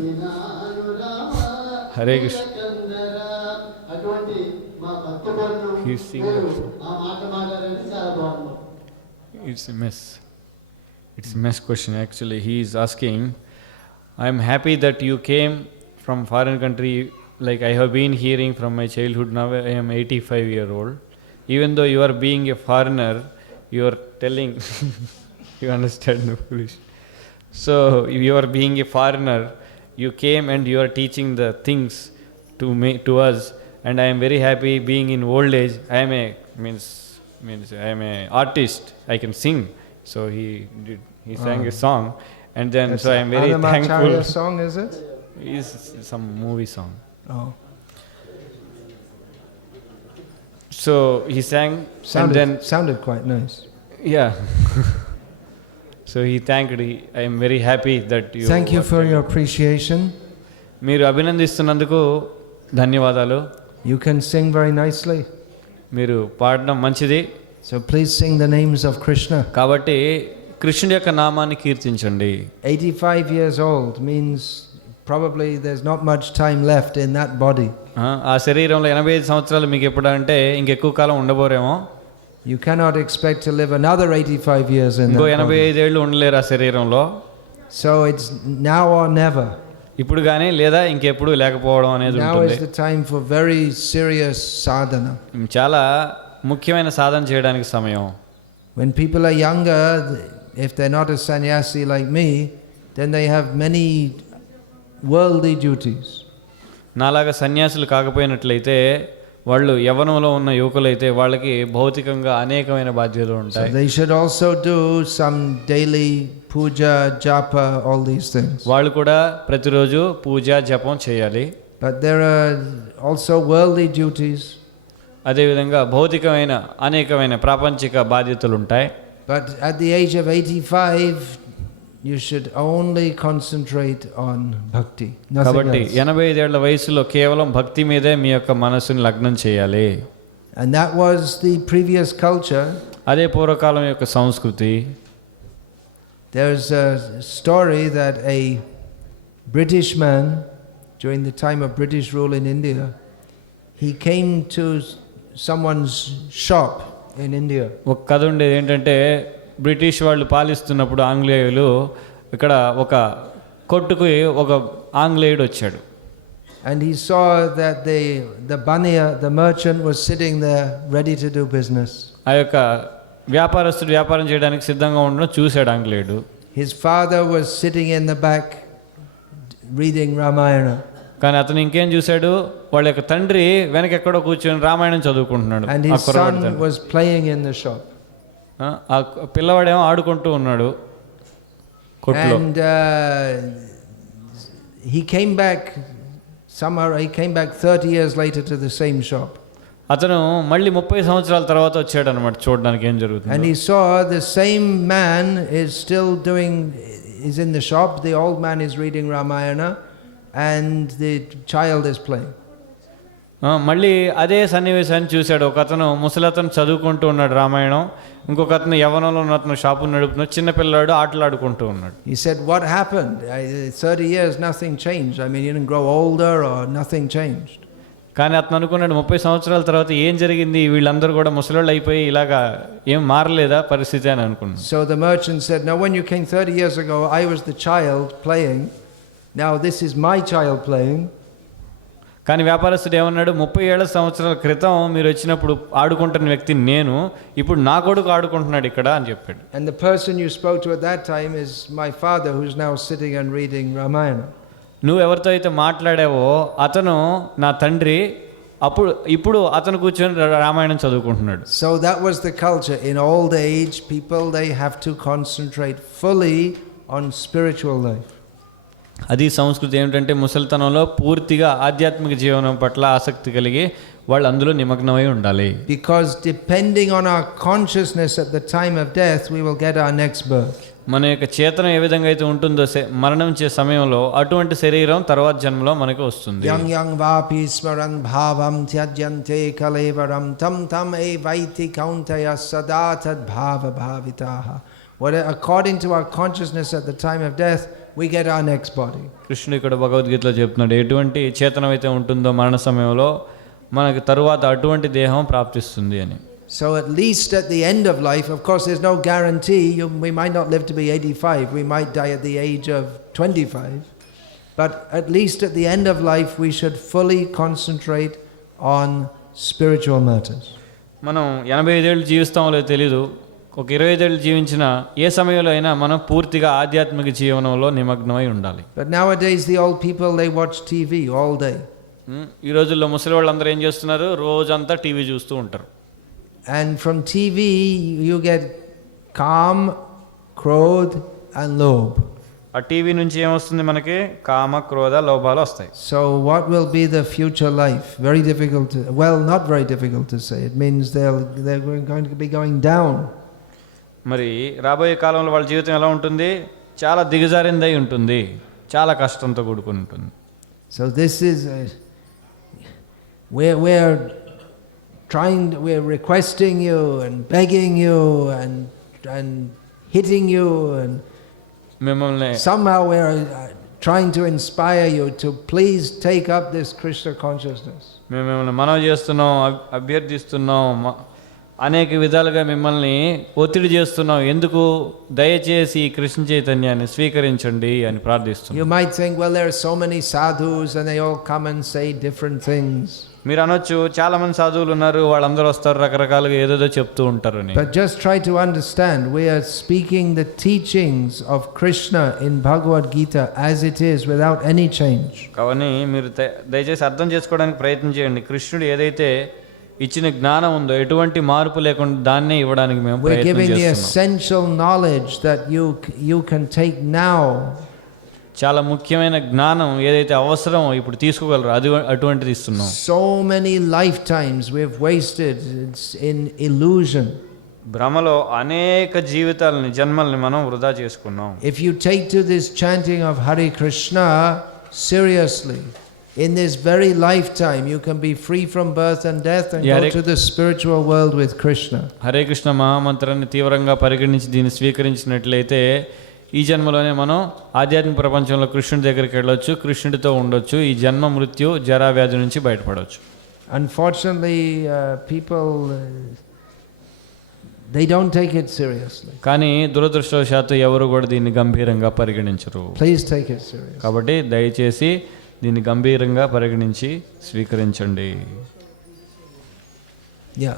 Hare Krishna. అటువంటి మా భక్తులను He's singing. ఆ మాట మాట్లాడండి, చాలా బాగుంది. It's a mess. It's a mess question actually. He is asking, I am happy that you came from foreign country, like I have been hearing from my childhood. Now I am 85-year-old. Even though you are being a foreigner, you are telling, you understand the English. So you are being a foreigner, you came and you are teaching the things to me, to us, and I am very happy being in old age. I am a means I am a artist, I can sing. So he sang a song, and then That's so I am very thankful. Annamacharya song, is it? It's some movie song. Oh, So he sang, and then sounded quite nice. yeah. So he thanked. I am very happy that you. Thank you for your appreciation. మీరు అభినందిస్తున్నందుకు ధన్యవాదాలు. You can sing very nicely. మీరు పాడడం మంచిది. So please sing the names of Krishna. కాబట్టి కృష్ణుడి యొక్క నామాన్ని కీర్తించండి. 85 years old means probably there's not much time left in that body. ఆ శరీరంలో 85 సంవత్సరాలు మీకు ఎప్పుడంటే ఇంకెక్కువ కాలం ఉండబోరేమో. You cannot expect to live another 85 years in ఇంకో that body. 85 ఏళ్ళు ఉండలేరు ఆ శరీరంలో. So it's now or never. ఇప్పుడు కానీ లేదా ఇంకెప్పుడు లేకపోవడం అనేది Now ఉంటుంది. is the time for very serious sadhana. చాలా ముఖ్యమైన సాధన చేయడానికి సమయం. When people are younger, if they're not a sannyasi like me, then they have many worldly duties. నాలాగా సన్యాసులు కాకపోయినట్లయితే వాళ్ళు యవ్వనంలో ఉన్న యువకులైతే వాళ్ళకి భౌతికంగా అనేకమైన బాధ్యతలు So ఉంటాయి. they should also do some daily puja, japa, all these things. వాళ్ళు కూడా ప్రతిరోజు పూజ జపం చేయాలి. But there are also worldly duties. అదేవిధంగా భౌతికమైన అనేకమైన ప్రాపంచిక బాధ్యతలు ఉంటాయి. But at the age of 85, you should only concentrate on bhakti. Nothing కాబట్టి else. 85 ఏళ్ల వయసులో కేవలం భక్తి మీదే మీ యొక్క మనస్సుని లగ్నం చేయాలి. And that was the previous culture. అదే పూర్వకాలం యొక్క సంస్కృతి. There's a story that a British man, during the time of British rule in India, he came to someone's shop in India. ఒక కథ ఉండేది ఏంటంటే బ్రిటిష్ వాళ్ళు పాలిస్తున్నప్పుడు ఆంగ్లేయులు ఇక్కడ ఒక కొట్టుకు ఒక ఆంగ్లేయుడు వచ్చాడు. And he saw that the baniya, the merchant, was sitting there ready to do business. ఆ యొక్క వ్యాపారస్తుడు వ్యాపారం చేయడానికి సిద్ధంగా ఉండడం చూశాడు ఆంగ్లేయుడు. His father was sitting in the back reading Ramayana. కానీ అతను ఇంకేం చూశాడు, వాళ్ళ యొక్క తండ్రి వెనక ఎక్కడో కూర్చొని రామాయణం చదువుకుంటున్నాడు. And ఆ his కుర్రవాడి son తండ్రి. was playing in the shop. ఆ పిల్లవాడేమో ఆడుకుంటూ ఉన్నాడు కొట్లో. And he came back somehow. He came back 30 years later to the same shop. అతను మళ్ళీ 30 సంవత్సరాల తర్వాత వచ్చాడు అనమాట చూడడానికి ఏం And జరుగుతుంది. he saw the same man is still is in the shop. The old man is reading Ramayana and the child is playing. మళ్ళీ అదే సన్నివేశాన్ని చూశాడు. ఒక అతను ముసలతను చదువుకుంటూ ఉన్నాడు రామాయణం, ఇంకొక అతను యవ్వనంలో ఉన్న అతను షాపు నడుపుతున్నాడు, చిన్నపిల్లాడు ఆటలాడుకుంటూ ఉన్నాడు. He said, what happened? 30 years, nothing changed. I mean, you didn't grow older or nothing changed. కానీ అతను అనుకున్నాడు 30 సంవత్సరాల తర్వాత ఏం జరిగింది, వీళ్ళందరూ కూడా ముసలోళ్ళు అయిపోయి ఇలాగా ఏం మారలేదా పరిస్థితి అని అనుకున్నాడు. So the merchant said, no, when you came 30 years ago, I was the child playing. Now this is my child playing. కానీ వ్యాపారస్తుడు ఏమన్నాడు, 30 సంవత్సరాల క్రితం మీరు వచ్చినప్పుడు ఆడుకుంటున్న వ్యక్తి నేను, ఇప్పుడు నా కొడుకు ఆడుకుంటున్నాడు ఇక్కడ అని చెప్పాడు. And the person you spoke to at that time is my father, who's now sitting and reading Ramayana. నువ్వు ఎవరితో అయితే మాట్లాడావో అతను నా తండ్రి, ఇప్పుడు అతను కూర్చొని రామాయణం చదువుకుంటున్నాడు. So that was the culture. In old age, people, they have to concentrate fully on spiritual life. అది సంస్కృతి ఏమిటంటే ముసలితనంలో పూర్తిగా ఆధ్యాత్మిక జీవనం పట్ల ఆసక్తి కలిగి వాళ్ళు అందులో నిమగ్నమై ఉండాలి. Because depending on our consciousness at the time of death, we will get our next birth. మన యొక్క చేతనం ఏ విధంగా అయితే ఉంటుందో మరణించే సమయంలో అటువంటి శరీరం తర్వాత జన్మలో మనకి వస్తుంది. Yang yang vapi smaran bhavam tyajyante kalevaram tam tam evaiti kauntaya sada tad bhava bhavitaha. According to our consciousness at the time of death, we get our next body. కృష్ణుడు ఇక్కడ భగవద్గీతలో చెప్తున్నాడు, ఎటువంటి చేతనం అయితే ఉంటుందో మరణ సమయంలో మనకి తరువాత అటువంటి దేహం ప్రాప్తిస్తుంది అని. So at least at the end of life, of course there's no guarantee, we might not live to be 85, we might die at the age of 25, but at least at the end of life we should fully concentrate on spiritual matters. మనం 85 ఏళ్ళు జీవిస్తామో లేదో తెలీదు, ఒక 25 ఏళ్ళు జీవించిన ఏ సమయంలో అయినా మనం పూర్తిగా ఆధ్యాత్మిక జీవనంలో నిమగ్నమై ఉండాలి. But nowadays the old people, they watch TV all day. ఈ రోజుల్లో ముసలి వాళ్ళందరూ ఏం చేస్తున్నారు, రోజంతా టీవీ చూస్తూ ఉంటారు. And from TV you get Kam, Krodh and Lobh. ఆ టీవీ నుంచి ఏమొస్తుంది మనకి, కామ క్రోధ లోభాలు వస్తాయి. So what will be the future life? Very difficult to, well, not very difficult to say. It means they're going to be going down. మరి రాబోయే కాలంలో వాళ్ళ జీవితం ఎలా ఉంటుంది, చాలా దిగజారిందై ఉంటుంది, చాలా కష్టంతో కూడుకుని ఉంటుంది. So this is we're requesting you and begging you and hitting you, and మిమ్మల్ని somehow we're trying to inspire you to please take up this Krishna consciousness. మేము మిమ్మల్ని మనవి చేస్తున్నాం, అభ్యర్థిస్తున్నాం, అనేక విధాలుగా మిమ్మల్ని ఒత్తిడి చేస్తున్నాం, ఎందుకు దయచేసి కృష్ణ చైతన్యాన్ని స్వీకరించండి అని ప్రార్థిస్తున్నాం. You might think, well, there are so many sadhus and they all come and say different things. మీరు అనొచ్చు, చాలా మంది సాధువులు ఉన్నారు, వాళ్ళందరూ వస్తారు, రకరకాలుగా ఏదేదో చెప్తూ ఉంటారని. But just try to understand, we are speaking the teachings of Krishna in Bhagavad Gita as it is, without any change. కానీ మీరు దయచేసి అర్థం చేసుకోవడానికి ప్రయత్నం చేయండి. కృష్ణుడు ఏదైతే ఇచ్చిన జ్ఞానం ఉందో ఎటువంటి మార్పు లేకుండా దాన్నే ఇవ్వడానికి మేము We're ప్రయత్నం giving the చేస్తున్నాం. essential knowledge that you can take now. చాలా ముఖ్యమైన జ్ఞానం ఏదైతే అవసరమో ఇప్పుడు తీసుకోగలరు, అది అటువంటిది ఇస్తున్నాం. So many lifetimes we've wasted in illusion. భ్రమలో అనేక జీవితాలని, జన్మల్ని మనం వృధా చేసుకున్నాం. If you take to this chanting of Hare Krishna seriously, in this very lifetime you can be free from birth and death and go to the spiritual world with Krishna. Hare Krishna మహామంత్రాన్ని తీవ్రంగా పరిగణించి దీన్ని స్వీకరించినట్లయితే ఈ జన్మలోనే మనం ఆధ్యాత్మిక ప్రపంచంలో కృష్ణుడి దగ్గరికి వెళ్ళొచ్చు, కృష్ణుడితో ఉండొచ్చు, ఈ జన్మ మృత్యు జరా వ్యాధి నుంచి బయటపడవచ్చు. Unfortunately, people they don't take it seriously. కానీ దురదృష్టవశాత్తు ఎవరు కూడా దీన్ని గంభీరంగా పరిగణించరు. Please take it seriously. కాబట్టి దయచేసి దీన్ని గంభీరంగా పరిగణించి స్వీకరించండి. Yeah.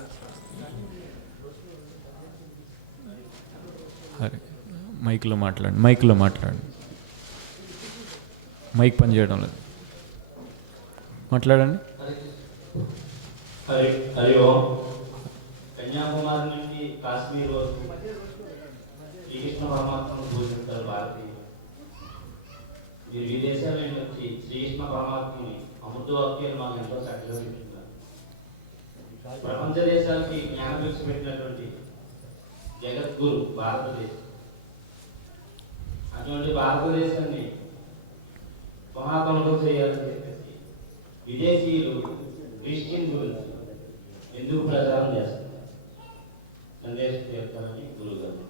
మైక్లో మాట్లాడండి. మైక్ పని చేయడం లేదు, మాట్లాడండి. హరి ఓం. కన్యాకుమారి నుండి కాశ్మీర్ వరకు శ్రీకృష్ణ పరమాత్మను పూజిస్తారు భారతీయులు. మీరు విదేశాల నుండి వచ్చి శ్రీకృష్ణ పరమాత్మని అమృతవాక్యాలు మాకు ఎంతో చక్కగా చెప్తున్నారు. ప్రపంచ దేశాలకి జ్ఞానభిక్ష పెట్టినటువంటి జగద్గురు భారతదేశం. అటువంటి భారతదేశాన్ని మహాపనులు చేయాలని చెప్పేసి విదేశీయులు క్రిస్టియన్ గురించి ఎందుకు ప్రచారం చేస్తున్నారు? సందేశం చేస్తారని గురువు గారు.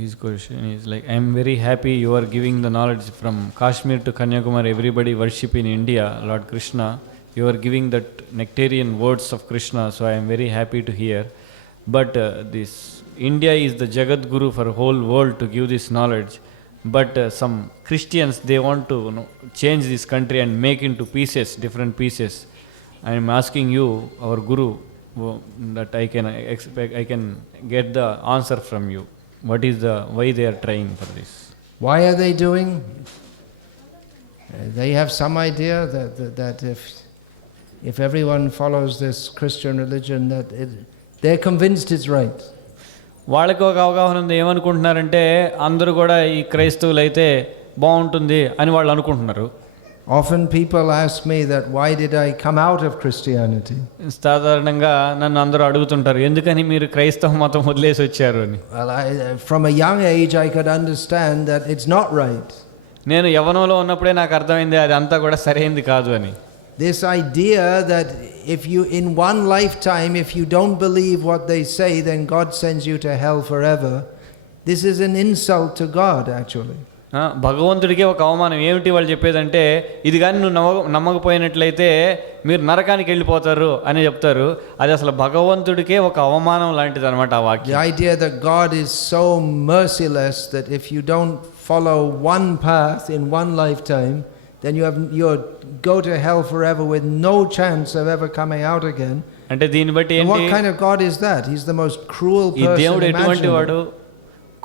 His question is like, I am very happy you are giving the knowledge from Kashmir to Kanyakumari, everybody worship in India, Lord Krishna. You are giving that nectarian words of Krishna, so I am very happy to hear. But this India is the Jagat Guru for whole world to give this knowledge. But some Christians, they want to change this country and make into pieces, different pieces. I am asking you, our Guru, that I can get the answer from you. What is why they are trying for this? Why are they doing? They have some idea that if everyone follows this Christian religion, that they're convinced it's right. వాళ్ళకి ఒక అవగాహన ఉంది. ఏమనుకుంటున్నారంటే అందరూ కూడా ఈ క్రైస్తవులు అయితే బాగుంటుంది అని వాళ్ళు అనుకుంటున్నారు. Often people ask me that why did I come out of Christianity? సాధారణంగా నన్ను అందరూ అడుగుతుంటారు, ఎందుకని మీరు క్రైస్తవ మతం వదిలేసి వచ్చారు అని. Well, from a young age I could understand that it's not right. నేను యవ్వనంలో ఉన్నప్పుడే నాకు అర్థమైంది అది అంతా కూడా సరైంది కాదు అని. This idea that if you in one lifetime if you don't believe what they say, then God sends you to hell forever. This is an insult to God actually. భగవంతుడికే ఒక అవమానం. ఏమిటి వాళ్ళు చెప్పేదంటే, ఇది కానీ నువ్వు నమ్మకపోయినట్లయితే మీరు నరకానికి వెళ్ళిపోతారు అని చెప్తారు. అది అసలు భగవంతుడికే ఒక అవమానం లాంటిది అనమాట ఆ వాక్యం. The idea that God is so merciless that if you don't follow one path in one lifetime, then you go to hell forever with no chance of ever coming out again. అంటే దీన్ని బట్టి ఏంటి, what kind of God is that? He's the most cruel person. ఈ దేవుడు ఎటువంటి వాడు?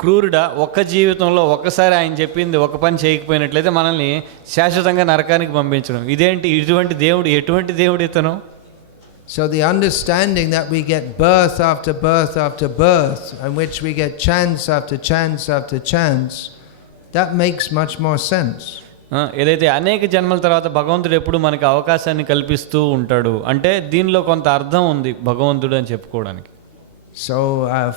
క్రూరుడా? ఒక్క జీవితంలో ఒక్కసారి ఆయన చెప్పింది ఒక పని చేయకపోయినట్లయితే మనల్ని శాశ్వతంగా నరకానికి పంపించడం. ఇదేంటి ఇటువంటి దేవుడు? ఎటువంటి దేవుడు ఇతను? So the understanding that we get birth after birth after birth, and which we get chance after chance after chance, that makes much more sense. ఏదైతే అనేక జన్మల తర్వాత భగవంతుడు ఎప్పుడు మనకి అవకాశాన్ని కల్పిస్తూ ఉంటాడు అంటే దీనిలో కొంత అర్థం ఉంది భగవంతుడు అని చెప్పుకోవడానికి. So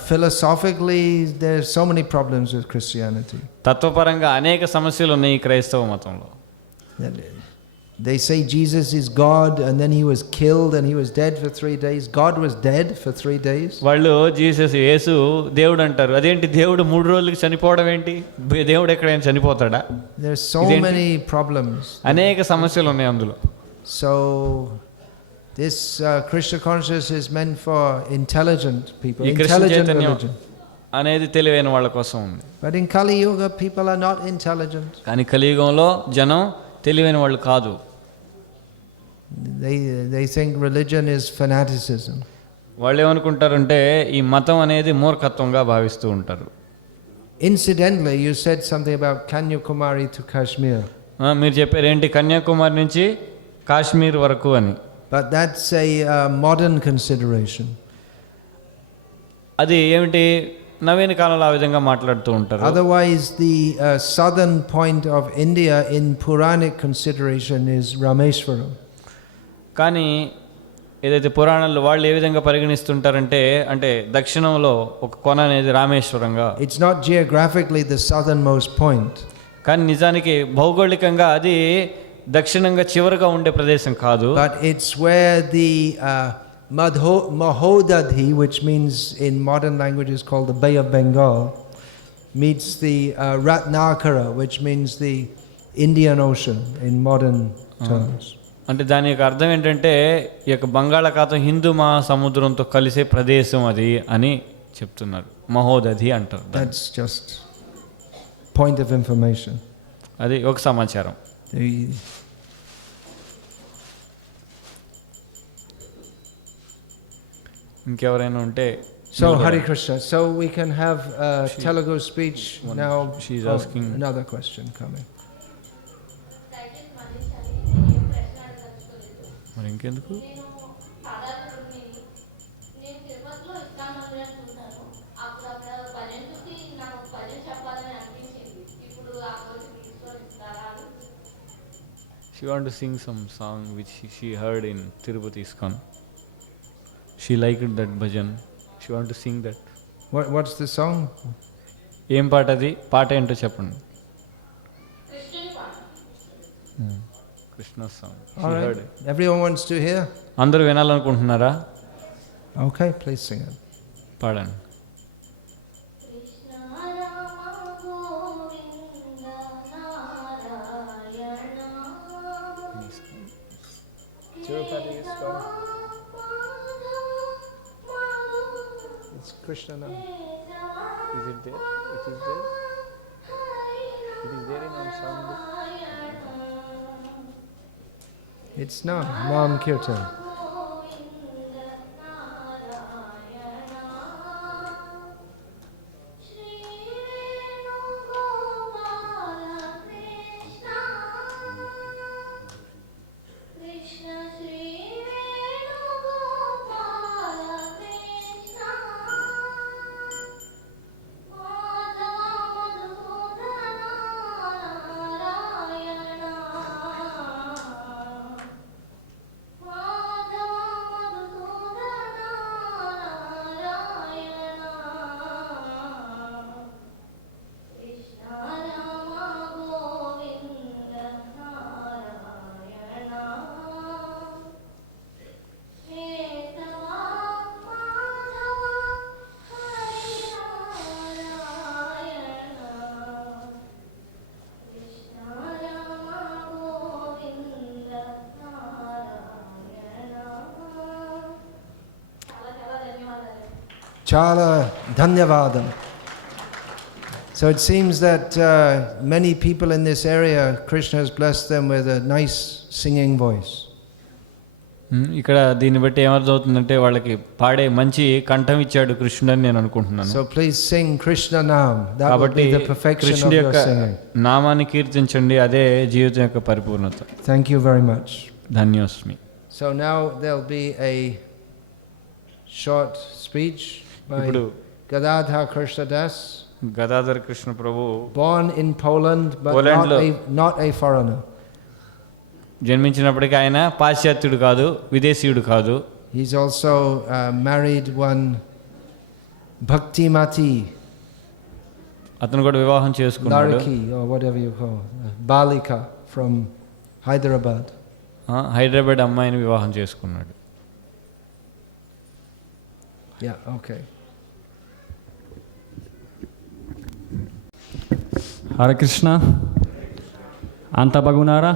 philosophically there's so many problems with Christianity. తత్వపరంగా అనేక సమస్యలు ఉన్నాయి క్రైస్తవ మతంలో. They say Jesus is God and then he was killed and he was dead for 3 days. God was dead for 3 days. వాళ్ళు యేసు దేవుడు అంటారు. అదేంటి దేవుడు 3 రోజులకి చనిపోవడం ఏంటి? దేవుడు ఎక్కడైనా చనిపోతాడా? There's so many problems. అనేక సమస్యలు ఉన్నాయి అందులో. So this Krishna consciousness is meant for intelligent people, intelligent religion. అనేది తెలివైన వాళ్ళ కోసం ఉంది. But in Kali Yuga people are not intelligent. కానీ కలియుగంలో జనం తెలివైన వాళ్ళు కాదు. They think religion is fanaticism. వాళ్ళు ఏమనుకుంటారంటే ఈ మతం అనేది మూర్ఖత్వంగా భావిస్తూ ఉంటారు. Incidentally, you said something about Kanyakumari to Kashmir. మీరు చెప్పారు ఏంటి కన్యాకుమారి నుంచి కాశ్మీర్ వరకు అని. But that's a modern consideration. అది ఏమిటి నవీన కాలంలో ఆ విధంగా మాట్లాడుతూ ఉంటారు. Otherwise the southern point of India in Puranic consideration is Rameshwaram. కానీ ఏదైతే పురాణాల్లో వాళ్ళు ఏ విధంగా పరిగణిస్తుంటారంటే అంటే దక్షిణంలో ఒక కొన అనేది రామేశ్వరంగా. It's not geographically the southernmost point. కానీ నిజానికి భౌగోళికంగా అది దక్షిణంగా చివరగా ఉండే ప్రదేశం కాదు. But it's where the Mahodadhi, which means in modern language is called the Bay of Bengal, meets the Ratnakara, which means the Indian Ocean in modern terms. అంటే దాని యొక్క అర్థం ఏంటంటే ఈ యొక్క బంగాళాఖాతం హిందూ మహాసముద్రంతో కలిసే ప్రదేశం అది అని చెప్తున్నారు. మహోదధి అంటారు. That's just point of information. అది ఒక సమాచారం. ఇంకెవరైనా ఉంటే So Hare Krishna. So we can have Telugu speech now. She's asking. Another question coming. మరి ఇంకెందుకు? She want to sing some song which she heard in Tirupati ISKCON. She liked that bhajan. She want to sing that. What's the song? ఏం పాట అది? పాట ఏంటో చెప్పండి. Krishna song. All right. Everyone wants to hear? అందరూ వినాలనుకుంటున్నారా? Okay, please sing it. పాడండి. Tirupati ISKCON. It's Krishna now. Is it there? It is there. It is there in our songbook. It's now Nam Kirtan. Chala dhanyavadam. So it seems that many people in this area, Krishna has blessed them with a nice singing voice. ఇక్కడ దీన్ని బట్టి ఏమర్థమవుతుందంటే వాళ్ళకి పాడే మంచి కంఠం ఇచ్చాడు కృష్ణుడు అని నేను అనుకుంటున్నాను. So please sing Krishna Nam. That will be the perfection of your singing. నామాన్ని కీర్తించండి, అదే జీవితం యొక్క పరిపూర్ణత. Thank you very much. ధన్యోస్మి. So now there'll be a short speech by Gadadhar Krishna Das. Gadadhar Krishna Prabhu Born in Poland, but not a foreigner. జన్మించినప్పటికీ ఆయన పాశ్చాత్యుడు కాదు, విదేశీయుడు కాదు. He's also married one Bhaktimati. అతను కూడా వివాహం చేసుకున్నాడు. Naraki or whatever you call Balika from Hyderabad. Hyderabad అమ్మాయిని వివాహం చేసుకున్నాడు. Yeah, okay. Hare Krishna. Anta bagunara.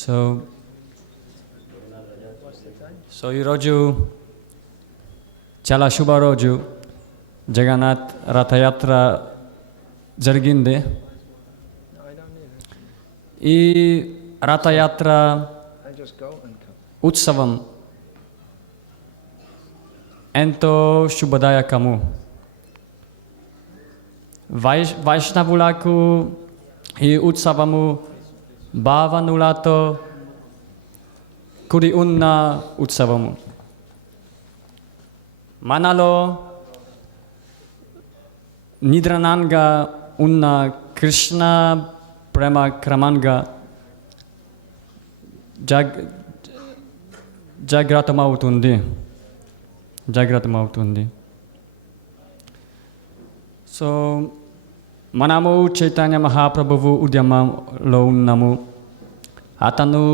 So ఈ రోజు చాలా శుభ రోజు. జగన్నాథ్ రథయాత్ర జరిగింది. ఈ రథయాత్ర ఉత్సవం ఎంతో శుభదాయకము. వైష్ణవులకు ఈ ఉత్సవము భావనలతో కూడి ఉన్న ఉత్సవము. మనలో నిద్రాణంగా ఉన్న కృష్ణ ప్రేమ క్రమంగా జాగ్రత్తమవుతుంది. సో మనము చైతన్య మహాప్రభువు ఉద్యమంలో ఉన్నాము. అతను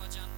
భజన